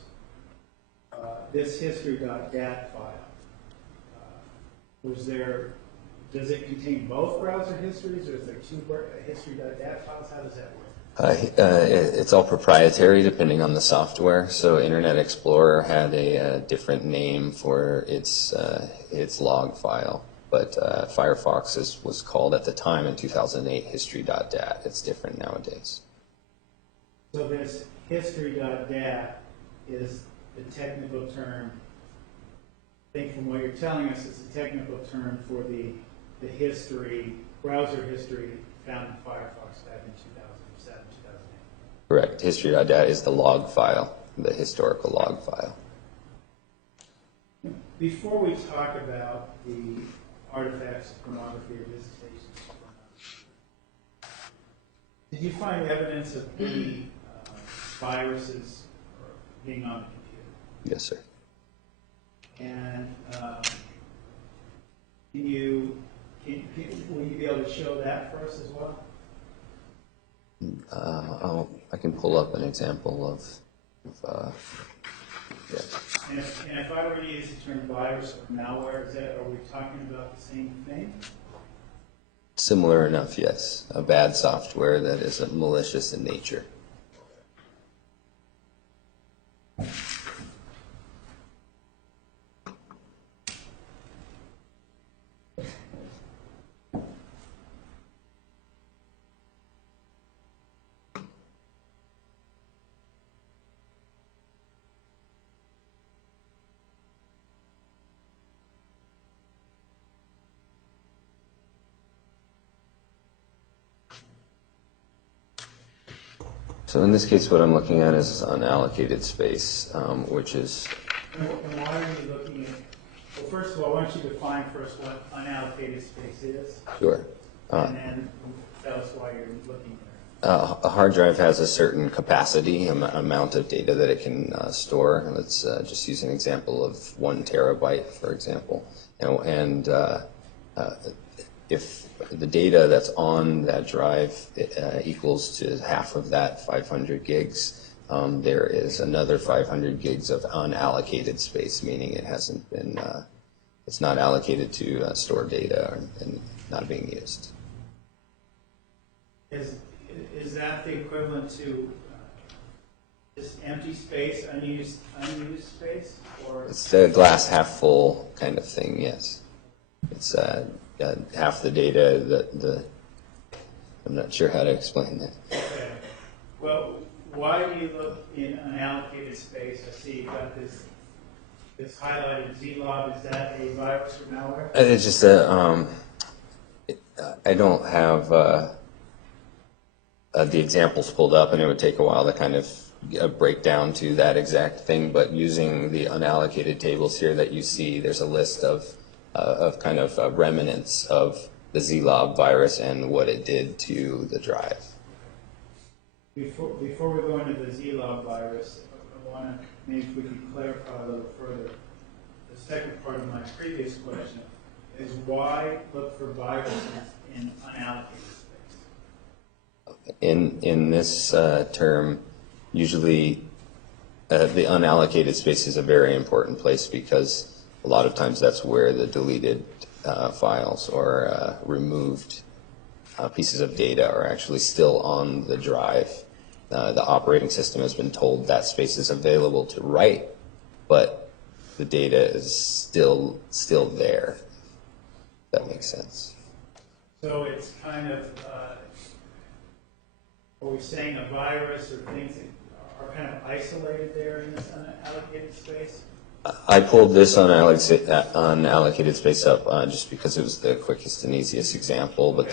this history.dat file, does it contain both browser histories, or is there two history.dat files? How does that work? It's all proprietary depending on the software. So Internet Explorer had a different name for its log file, but Firefox was called at the time in 2008 history.dat. It's different nowadays. So this history.dat is the technical term. I think from what you're telling us, it's a technical term for the history, browser history found in Firefox back in 2007, 2008. Correct. History.dat is the log file, the historical log file. Before we talk about the artifacts of pornography or visitations, did you find evidence of any viruses being on the computer? Yes, sir. And will you be able to show that for us as well? I can pull up an example of yeah. And if I were to use the term virus or malware, are we talking about the same thing? Similar enough, yes. A bad software that is malicious in nature. So in this case, what I'm looking at is unallocated space, which is... And why are you looking at... Well, first of all, why don't you define for us what unallocated space is? Sure. And then tell us why you're looking there. A hard drive has a certain capacity, amount of data that it can store. Let's just use an example of 1 terabyte, for example. And if the data that's on that drive equals to half of that, 500 gigs, there is another 500 gigs of unallocated space, meaning it hasn't been, it's not allocated to store data and not being used. Is that the equivalent to just empty space, unused space, or? It's the glass half full kind of thing, yes. It's half the data, I'm not sure how to explain that. Okay. Well, why do you look in unallocated space? I see you've got this highlighted zlog. Is that a virus or malware? It's just I don't have the examples pulled up, and it would take a while to kind of break down to that exact thing, but using the unallocated tables here that you see, there's a list of kind of remnants of the Zlob virus and what it did to the drive. Before we go into the Zlob virus, I want to, maybe if we can clarify a little further. The second part of my previous question is why look for viruses in unallocated space? In this term, usually the unallocated space is a very important place because a lot of times that's where the deleted files or removed pieces of data are actually still on the drive. The operating system has been told that space is available to write, but the data is still there. If that makes sense. So it's kind of, are we saying a virus or things that are kind of isolated there in this unallocated space? I pulled this unallocated space up just because it was the quickest and easiest example, but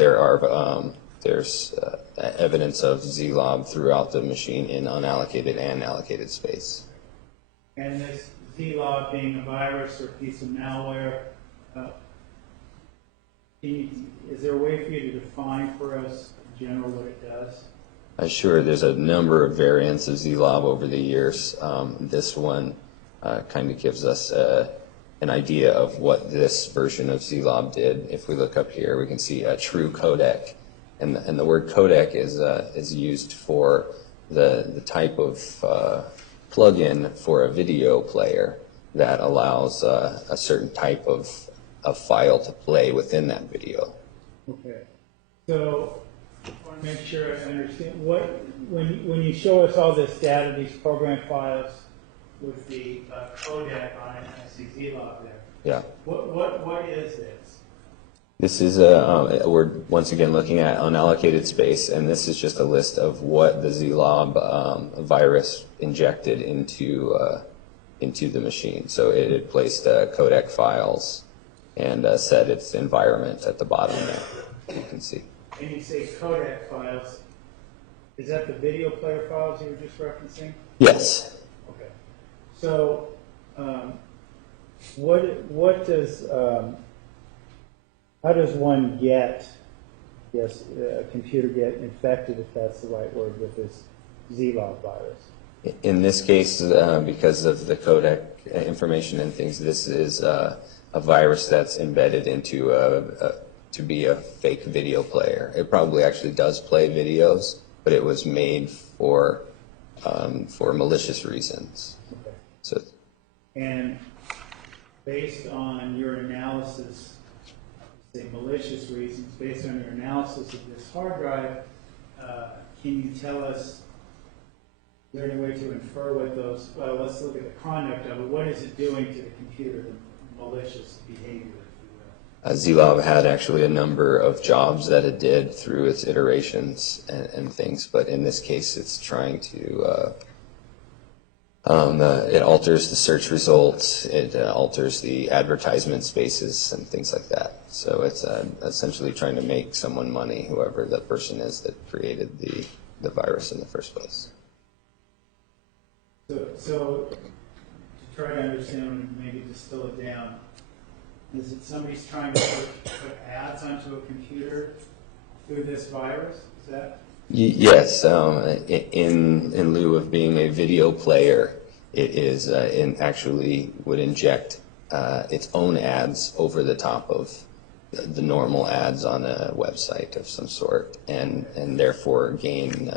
there's evidence of Zlob throughout the machine in unallocated and allocated space. And this Zlob being a virus or a piece of malware, is there a way for you to define for us in general what it does? Sure, there's a number of variants of Zlob over the years. This one kind of gives us an idea of what this version of Zlob did. If we look up here, we can see a true codec. And the word codec is used for the type of plug-in for a video player that allows a certain type of file to play within that video. Okay. So I want to make sure I understand when you show us all this data, these program files with the codec on it, I see Zlob there. Yeah. What is this? This is we're once again looking at unallocated space, and this is just a list of what the Zlob virus injected into the machine. So it had placed codec files and set its environment at the bottom there. You can see. And you say codec files. Is that the video player files you were just referencing? Yes. Okay. So, what does how does one get, yes, a computer get infected, if that's the right word, with this Zlob virus? In this case, because of the codec information and things, this is a virus that's embedded into to be a fake video player. It probably actually does play videos, but it was made for malicious reasons. Okay. So, And based on your analysis, say malicious reasons, based on your analysis of this hard drive, can you tell us, is there any way to infer what those, well, let's look at the conduct of it. What is it doing to the computer, the malicious behavior, if you will? Zlob had actually a number of jobs that it did through its iterations and things, but in this case it's trying to it alters the search results, it alters the advertisement spaces and things like that. So it's essentially trying to make someone money, whoever the person is that created the virus in the first place. So to try to understand and maybe distill it down, is it somebody's trying to put ads onto a computer through this virus? Is that? Yes, in lieu of being a video player, it is actually would inject its own ads over the top of the normal ads on a website of some sort, and therefore gain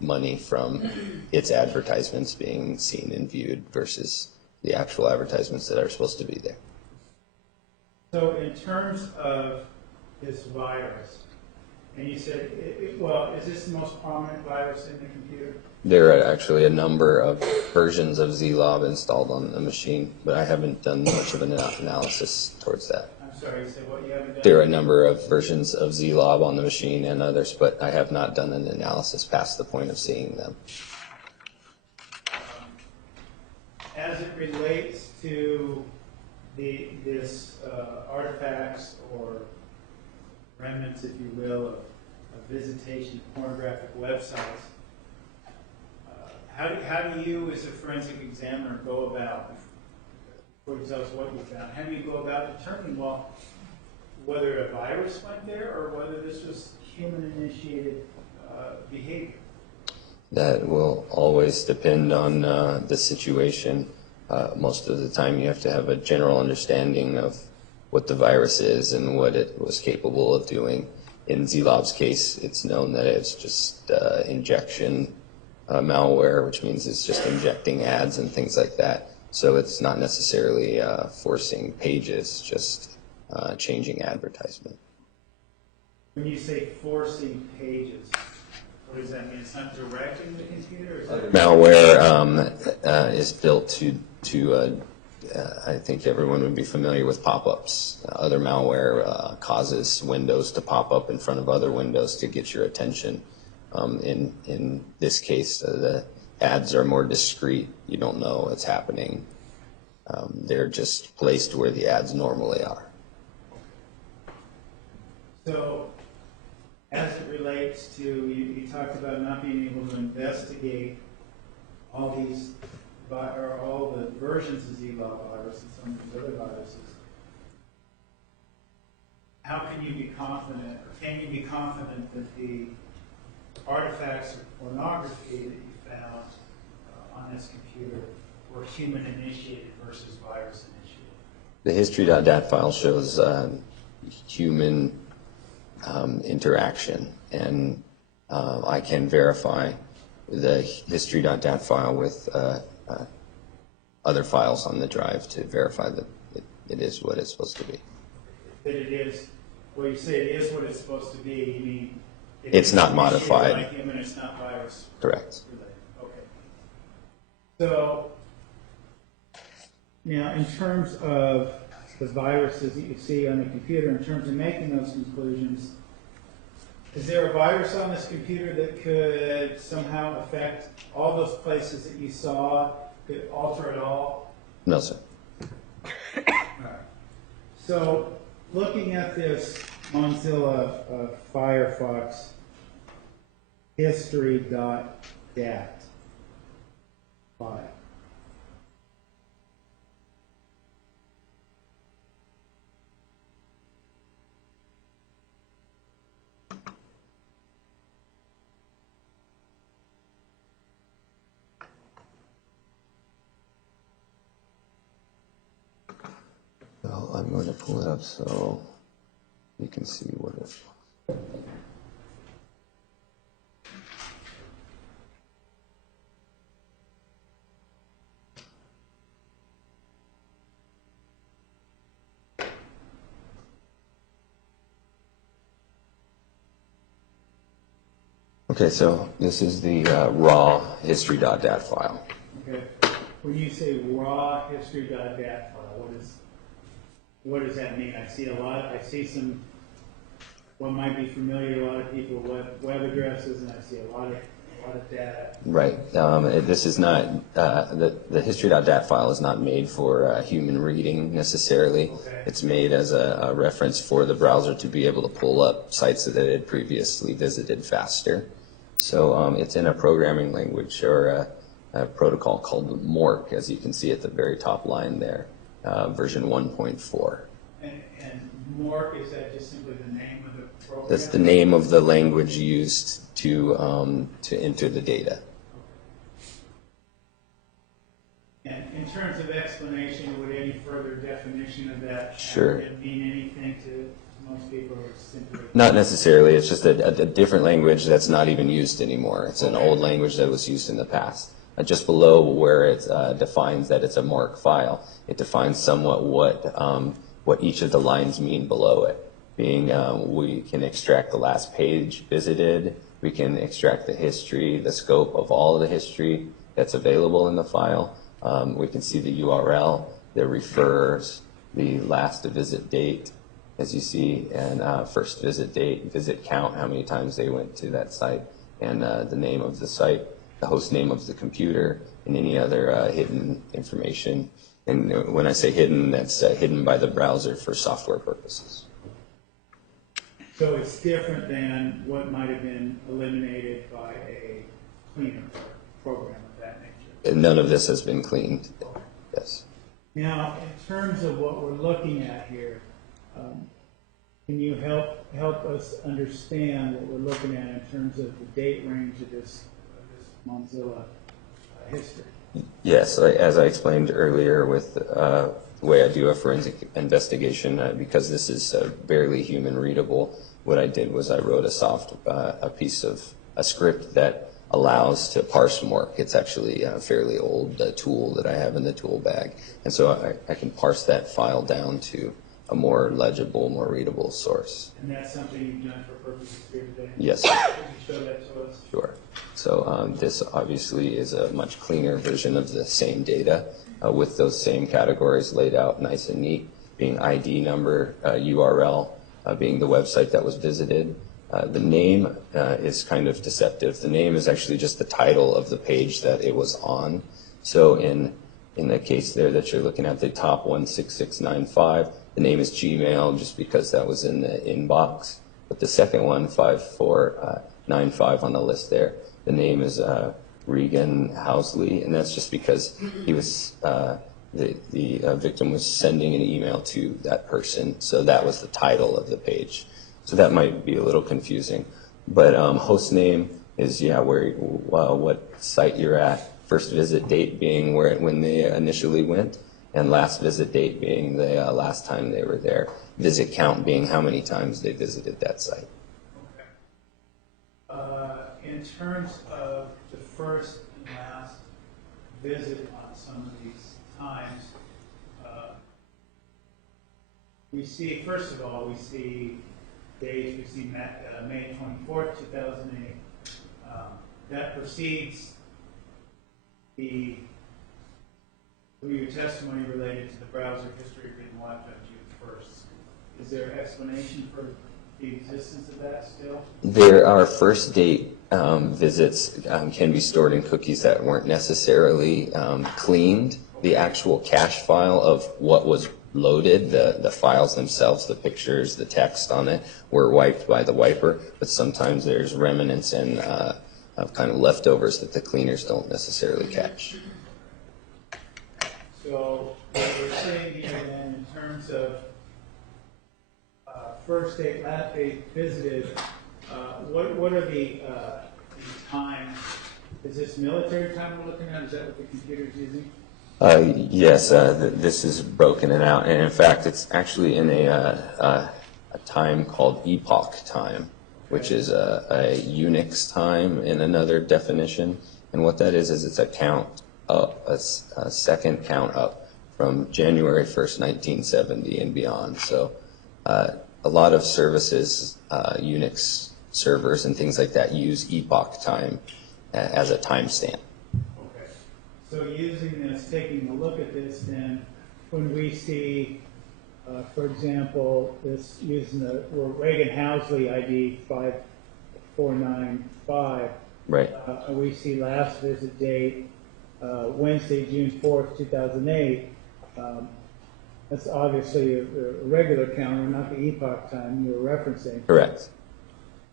money from its advertisements being seen and viewed versus the actual advertisements that are supposed to be there. So in terms of this virus, and you said, well, is this the most prominent virus in the computer? There are actually a number of versions of Zlob installed on the machine, but I haven't done much of an analysis towards that. I'm sorry, you said what you haven't done? There are a number of versions of Zlob on the machine and others, but I have not done an analysis past the point of seeing them. As it relates to this artifacts or remnants, if you will, of visitation of pornographic websites, how do you, as a forensic examiner, go about, before you tell us what you found, how do you go about determining, well, whether a virus went there or whether this was human-initiated behavior? That will always depend on the situation. Most of the time you have to have a general understanding of what the virus is and what it was capable of doing. In Zlob's case, it's known that it's just injection malware, which means it's just injecting ads and things like that. So it's not necessarily forcing pages, just changing advertisement. When you say forcing pages, what does that mean? It's not directing the computer? Is that Malware is built to I think everyone would be familiar with pop-ups. Other malware causes windows to pop up in front of other windows to get your attention. In this case, the ads are more discreet. You don't know what's happening. They're just placed where the ads normally are. So, as it relates to, you talked about not being able to investigate all these, or all the versions of Zlob virus and some of these other viruses. How can you be confident, or can you be confident that the artifacts of pornography that you found on this computer were human-initiated versus virus-initiated? The history.dat file shows human interaction, and I can verify the history.dat file with other files on the drive to verify that it is what it's supposed to be. That it is, well, you say it is what it's supposed to be, you mean It's not modified. Like human, it's not virus Correct. related. Okay. So, now in terms of the viruses that you see on the computer, in terms of making those conclusions, is there a virus on this computer that could somehow affect all those places that you saw, could alter it all? No, sir. All right. So, looking at this Mozilla Firefox history.dat file. Well, I'm going to pull it up so you can see what it is. Okay, so this is the raw history.dat file. Okay. When you say raw history.dat file, what does that mean? I see some, what might be familiar to a lot of people, web addresses, and I see a lot of data. Right. This is not, the history.dat file is not made for human reading necessarily. Okay. It's made as a reference for the browser to be able to pull up sites that it had previously visited faster. So it's in a programming language or a protocol called MORC, as you can see at the very top line there, version 1.4. And MORC, is that just simply the name of the program? That's the name of the language used to enter the data. And in terms of explanation, would any further definition of that Sure. mean anything to most people, or simply? Not necessarily. It's just a different language that's not even used anymore. It's an old language that was used in the past. Just below where it defines that it's a MORC file, it defines somewhat what each of the lines mean below it. Being we can extract the last page visited, we can extract the history, the scope of all of the history that's available in the file. We can see the URL that refers the last visit date, as you see, and first visit date, visit count, how many times they went to that site, and the name of the site, the host name of the computer, and any other hidden information. And when I say hidden, that's hidden by the browser for software purposes. So it's different than what might have been eliminated by a cleaner program of that nature. And none of this has been cleaned. Yes. Now, in terms of what we're looking at here, Can you help us understand what we're looking at in terms of the date range of this Mozilla history? Yes, as I explained earlier with the way I do a forensic investigation, because this is barely human readable, what I did was I wrote a piece of a script that allows to parse MORC. It's actually a fairly old tool that I have in the tool bag. And so I can parse that file down to a more legible, more readable source. And that's something you've done for purposes here today? Yes. Could you show that to us? Sure. So this obviously is a much cleaner version of the same data with those same categories laid out nice and neat, being ID number, URL, being the website that was visited. The name is kind of deceptive. The name is actually just the title of the page that it was on. So in the case there that you're looking at, the top 16695, the name is Gmail just because that was in the inbox. But the second one, 5495 on the list there, the name is Regan Housley, and that's just because he was the victim was sending an email to that person, so that was the title of the page. So that might be a little confusing. But host name is what site you're at. First visit date being when they initially went, and last visit date being the last time they were there. Visit count being how many times they visited that site. Okay. In terms of the first and last visit on some of these times, we see, first of all, we see days, we see May 24th, 2008. That precedes your testimony related to the browser history being watched on June 1st. Is there explanation for the existence of that still? There are first date visits can be stored in cookies that weren't necessarily cleaned. The actual cache file of what was loaded, the files themselves, the pictures, the text on it, were wiped by the wiper, but sometimes there's remnants and of kind of leftovers that the cleaners don't necessarily catch. So what we're saying here then in terms of first date, last date visited, what are the times? Is this military time we're looking at? Is that what the computer's using? Yes, this is broken out, and in fact, it's actually in a time called epoch time, which is a Unix time in another definition. And what that is it's a count up, a second count up from January 1st, 1970 and beyond. So a lot of services, Unix servers and things like that, use epoch time as a timestamp. Okay. So using this, taking a look at this, then when we see, for example, this using the Reagan Housley ID 5495, Right. We see last visit date Wednesday, June 4th, 2008. That's obviously a regular counter, not the epoch time you were referencing. Correct.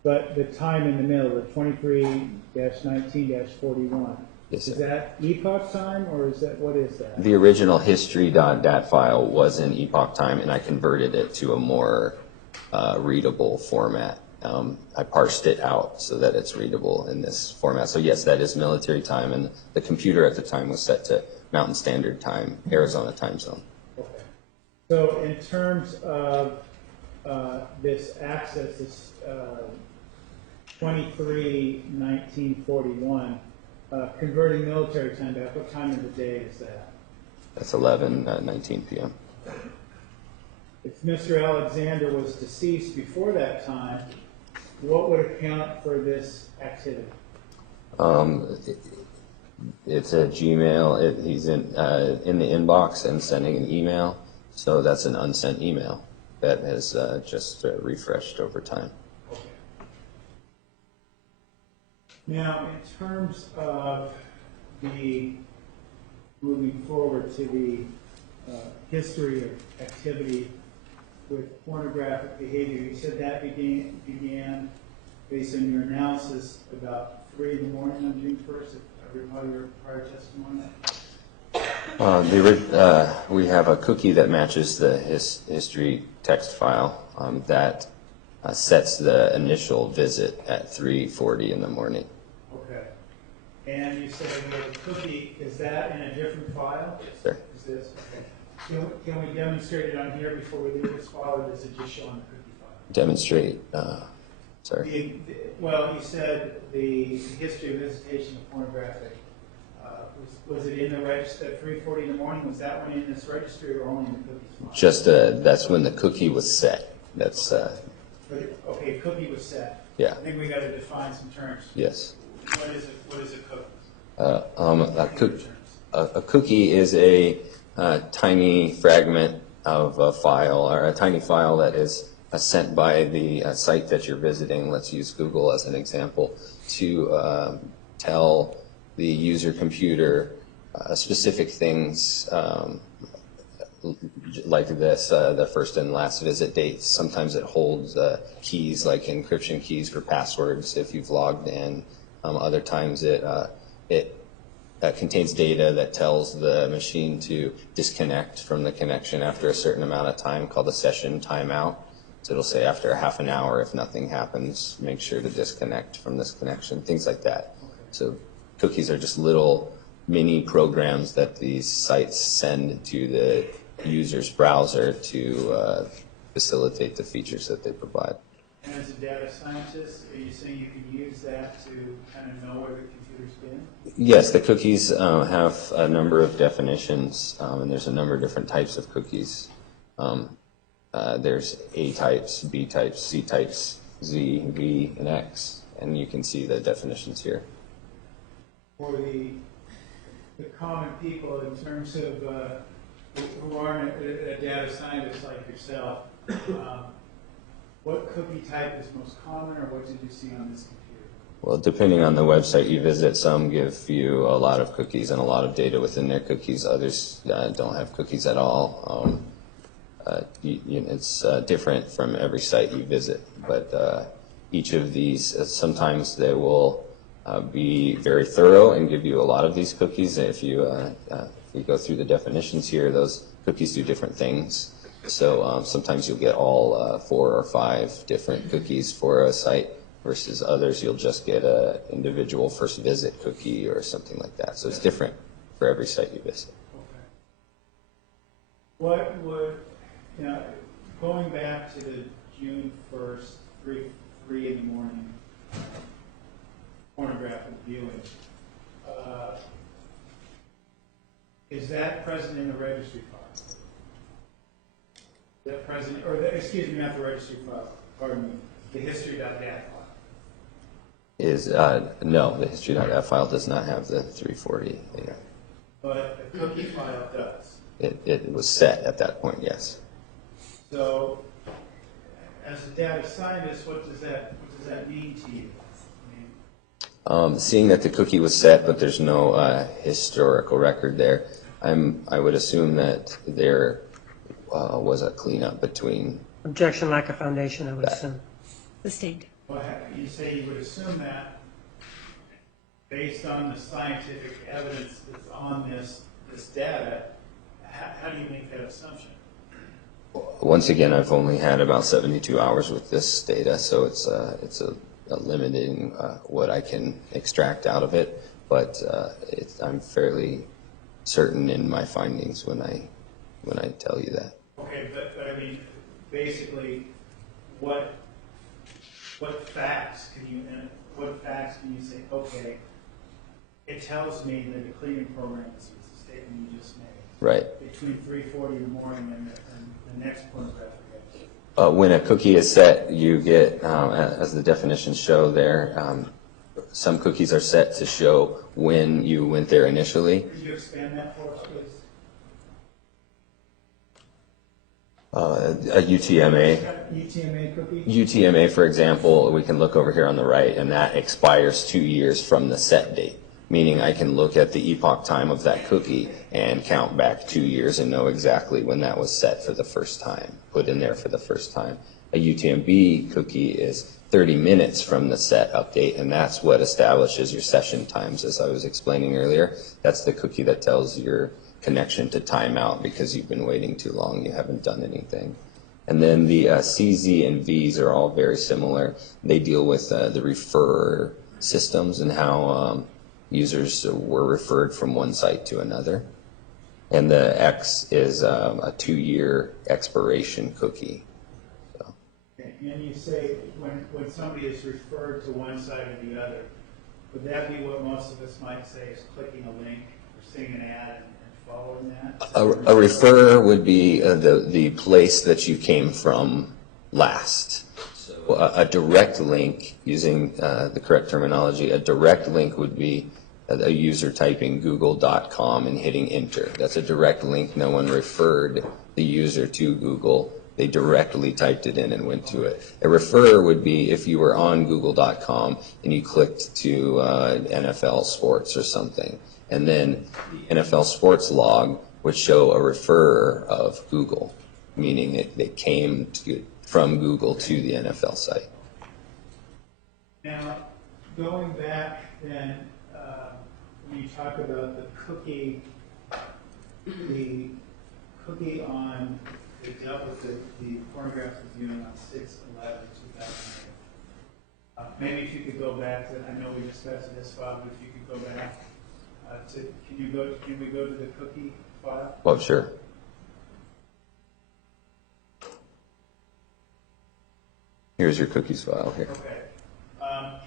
But the time in the middle, the 23-19-41. Yes, Is sir. that epoch time, or is that, what is that? The original history.dat file was in epoch time, and I converted it to a more readable format. I parsed it out so that it's readable in this format. So yes, that is military time, and the computer at the time was set to Mountain Standard Time, Arizona time zone. Okay. So in terms of this access, this 23-19-41, converting military time back, what time of the day is that? That's 11:19 p.m. If Mr. Alexander was deceased before that time, what would account for this activity? It's a Gmail. He's in the inbox and sending an email, so that's an unsent email that has just refreshed over time. Okay. Now, in terms of the moving forward to the history of activity with pornographic behavior, you said that began based on your analysis about 3 in the morning on June 1st, if I recall your prior testimony? We have a cookie that matches the history text file that sets the initial visit at 3:40 in the morning. Okay. And you said we have a cookie, is that in a different file? Yes, sir. Is this? Okay. Can we demonstrate it on here before we leave this file, or does it just show on the cookie file? Demonstrate. Sorry. Well, you said the history of visitation of pornographic. Was it in the register at 3:40 in the morning? Was that one in this registry or only in the cookies file? Just that's when the cookie was set. That's Okay, cookie was set. yeah. I think we got to define some terms. Yes. What is a cookie? A cookie is a tiny fragment of a file, or a tiny file that is sent by the site that you're visiting. Let's use Google as an example to tell the user computer specific things like this, the first and last visit dates. Sometimes it holds keys like encryption keys for passwords if you've logged in. Other times it contains data that tells the machine to disconnect from the connection after a certain amount of time, called a session timeout. So it'll say after a half an hour, if nothing happens, make sure to disconnect from this connection, things like that. So cookies are just little mini programs that these sites send to the user's browser to facilitate the features that they provide. And as a data scientist, are you saying you can use that to kind of know where the computer's been? Yes, the cookies have a number of definitions, and there's a number of different types of cookies. There's A types, B types, C types, Z, V, and X, and you can see the definitions here. For the common people, in terms of who aren't a data scientist like yourself, what cookie type is most common, or what did you see on this computer? Well, depending on the website you visit, some give you a lot of cookies and a lot of data within their cookies. Others don't have cookies at all. It's different from every site you visit, but each of these, sometimes they will be very thorough and give you a lot of these cookies. If you go through the definitions here, those cookies do different things. So sometimes you'll get all 4 or 5 different cookies for a site, versus others you'll just get a individual first visit cookie or something like that. So it's different for every site you visit. Okay. What would, going back to the June 1st, 3 in the morning, pornographic viewing, is that present in the registry file? Is that present, or excuse me, not the registry file, pardon me, the history.dat file? No, the history.dat file does not have the 340 data. But the cookie file does. It was set at that point, yes. So, as a data scientist, what does that mean to you? Seeing that the cookie was set, but there's no historical record there, I would assume that there was a cleanup between. Objection, lack of foundation, I would assume. Sustained. Well, you say you would assume that based on the scientific evidence that's on this data. How do you make that assumption? Once again, I've only had about 72 hours with this data, so it's a limiting what I can extract out of it. But I'm fairly certain in my findings when I tell you that. Okay, but I mean, basically, what facts can you say? Okay, it tells me that the cleaning program is the statement you just made. Right. Between 3:40 in the morning and the next pornographic activity. When a cookie is set, you get, as the definitions show there, some cookies are set to show when you went there initially. Could you expand that for us, please? A UTMA. UTMA cookie? UTMA, for example, we can look over here on the right, and that expires 2 years from the set date, meaning I can look at the epoch time of that cookie and count back 2 years and know exactly when that was set for the first time, put in there for the first time. A UTMB cookie is 30 minutes from the set update, and that's what establishes your session times, as I was explaining earlier. That's the cookie that tells your connection to timeout because you've been waiting too long, you haven't done anything. And then the CZ and Vs are all very similar. They deal with the referrer systems and how users were referred from one site to another. And the X is a 2-year expiration cookie. So. And you say when somebody is referred to one side or the other, would that be what most of us might say is clicking a link or seeing an ad and following that? A referrer would be the place that you came from last. So a direct link, using the correct terminology, a direct link would be a user typing google.com and hitting enter. That's a direct link. No one referred the user to Google. They directly typed it in and went to it. A referrer would be if you were on google.com and you clicked to NFL sports or something. And then the NFL sports log would show a referrer of Google, meaning they came from Google to the NFL site. Now, going back then, when you talk about the cookie on the dealt with the pornographic viewing on 6/11/2008. Maybe if you could go back to, I know we discussed this file, but if you could go back can we go to the cookie file? Well, sure. Here's your cookies file here. Okay.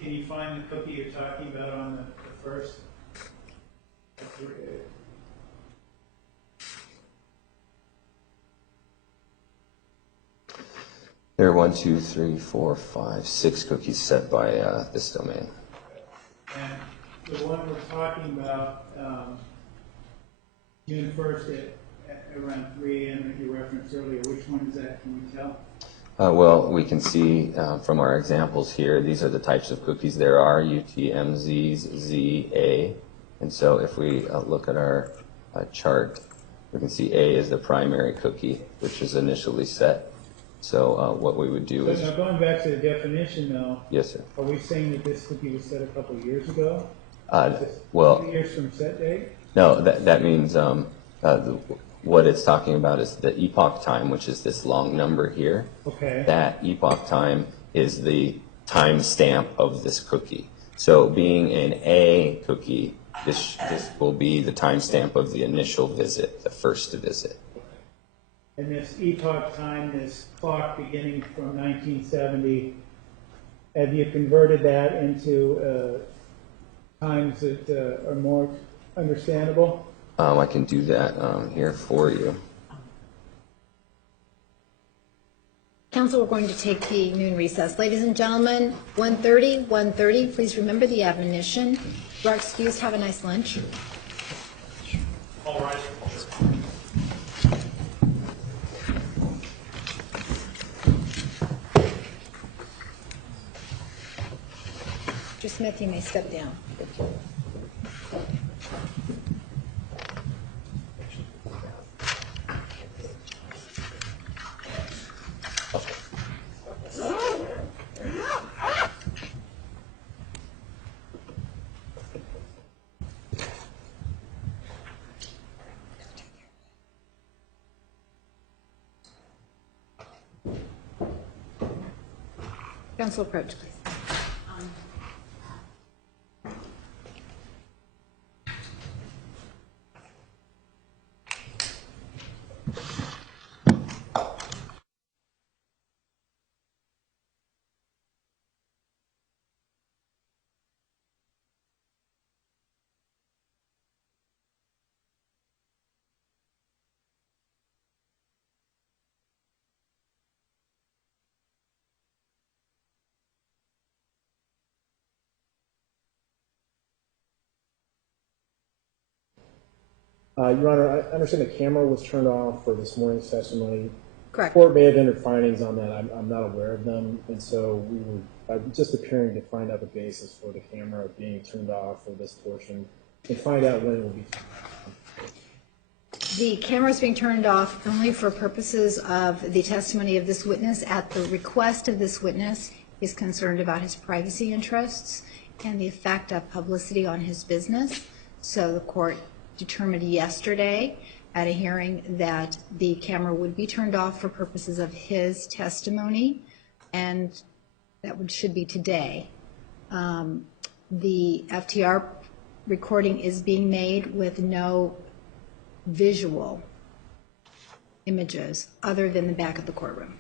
Can you find the cookie you're talking about on the first? There are 1, 2, 3, 4, 5, 6 cookies set by this domain. And the one we're talking about, June 1st at around 3 a.m. that you referenced earlier, which one is that? Can you tell? Well, we can see from our examples here, these are the types of cookies there are, UTMZs, ZA. And so if we look at our chart, we can see A is the primary cookie, which is initially set. So what we would do is... Now going back to the definition though. Yes, sir. Are we saying that this cookie was set a couple of years ago? Well, 2 years from set date? No, that means what it's talking about is the epoch time, which is this long number here. Okay. That epoch time is the time stamp of this cookie. So being an A cookie, this will be the time stamp of the initial visit, the first visit. And this epoch time, this clock beginning from 1970, have you converted that into times that are more understandable? I can do that here for you. Council, we're going to take the noon recess. Ladies and gentlemen, 1:30, please remember the admonition. You are excused. Have a nice lunch. All right. Mr. Smith, you may step down. Council approach, please. Your Honor, I understand the camera was turned off for this morning's testimony. Correct. Court may have entered findings on that. I'm not aware of them, and so we were just appearing to find out the basis for the camera being turned off for this portion and find out when it will be turned on. The camera is being turned off only for purposes of the testimony of this witness. At the request of this witness, he's concerned about his privacy interests and the effect of publicity on his business. So the court determined yesterday at a hearing that the camera would be turned off for purposes of his testimony, and should be today. The FTR recording is being made with no visual images other than the back of the courtroom.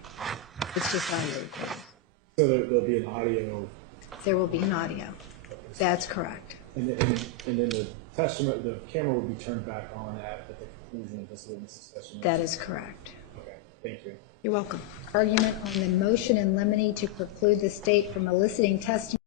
It's just audio recording. So there'll be an audio, There will be an audio. That's correct. and then the testimony, the camera will be turned back on at the conclusion of this witness's testimony? That is correct. Okay, thank you. You're welcome. Argument on the motion in limine to preclude the state from eliciting testimony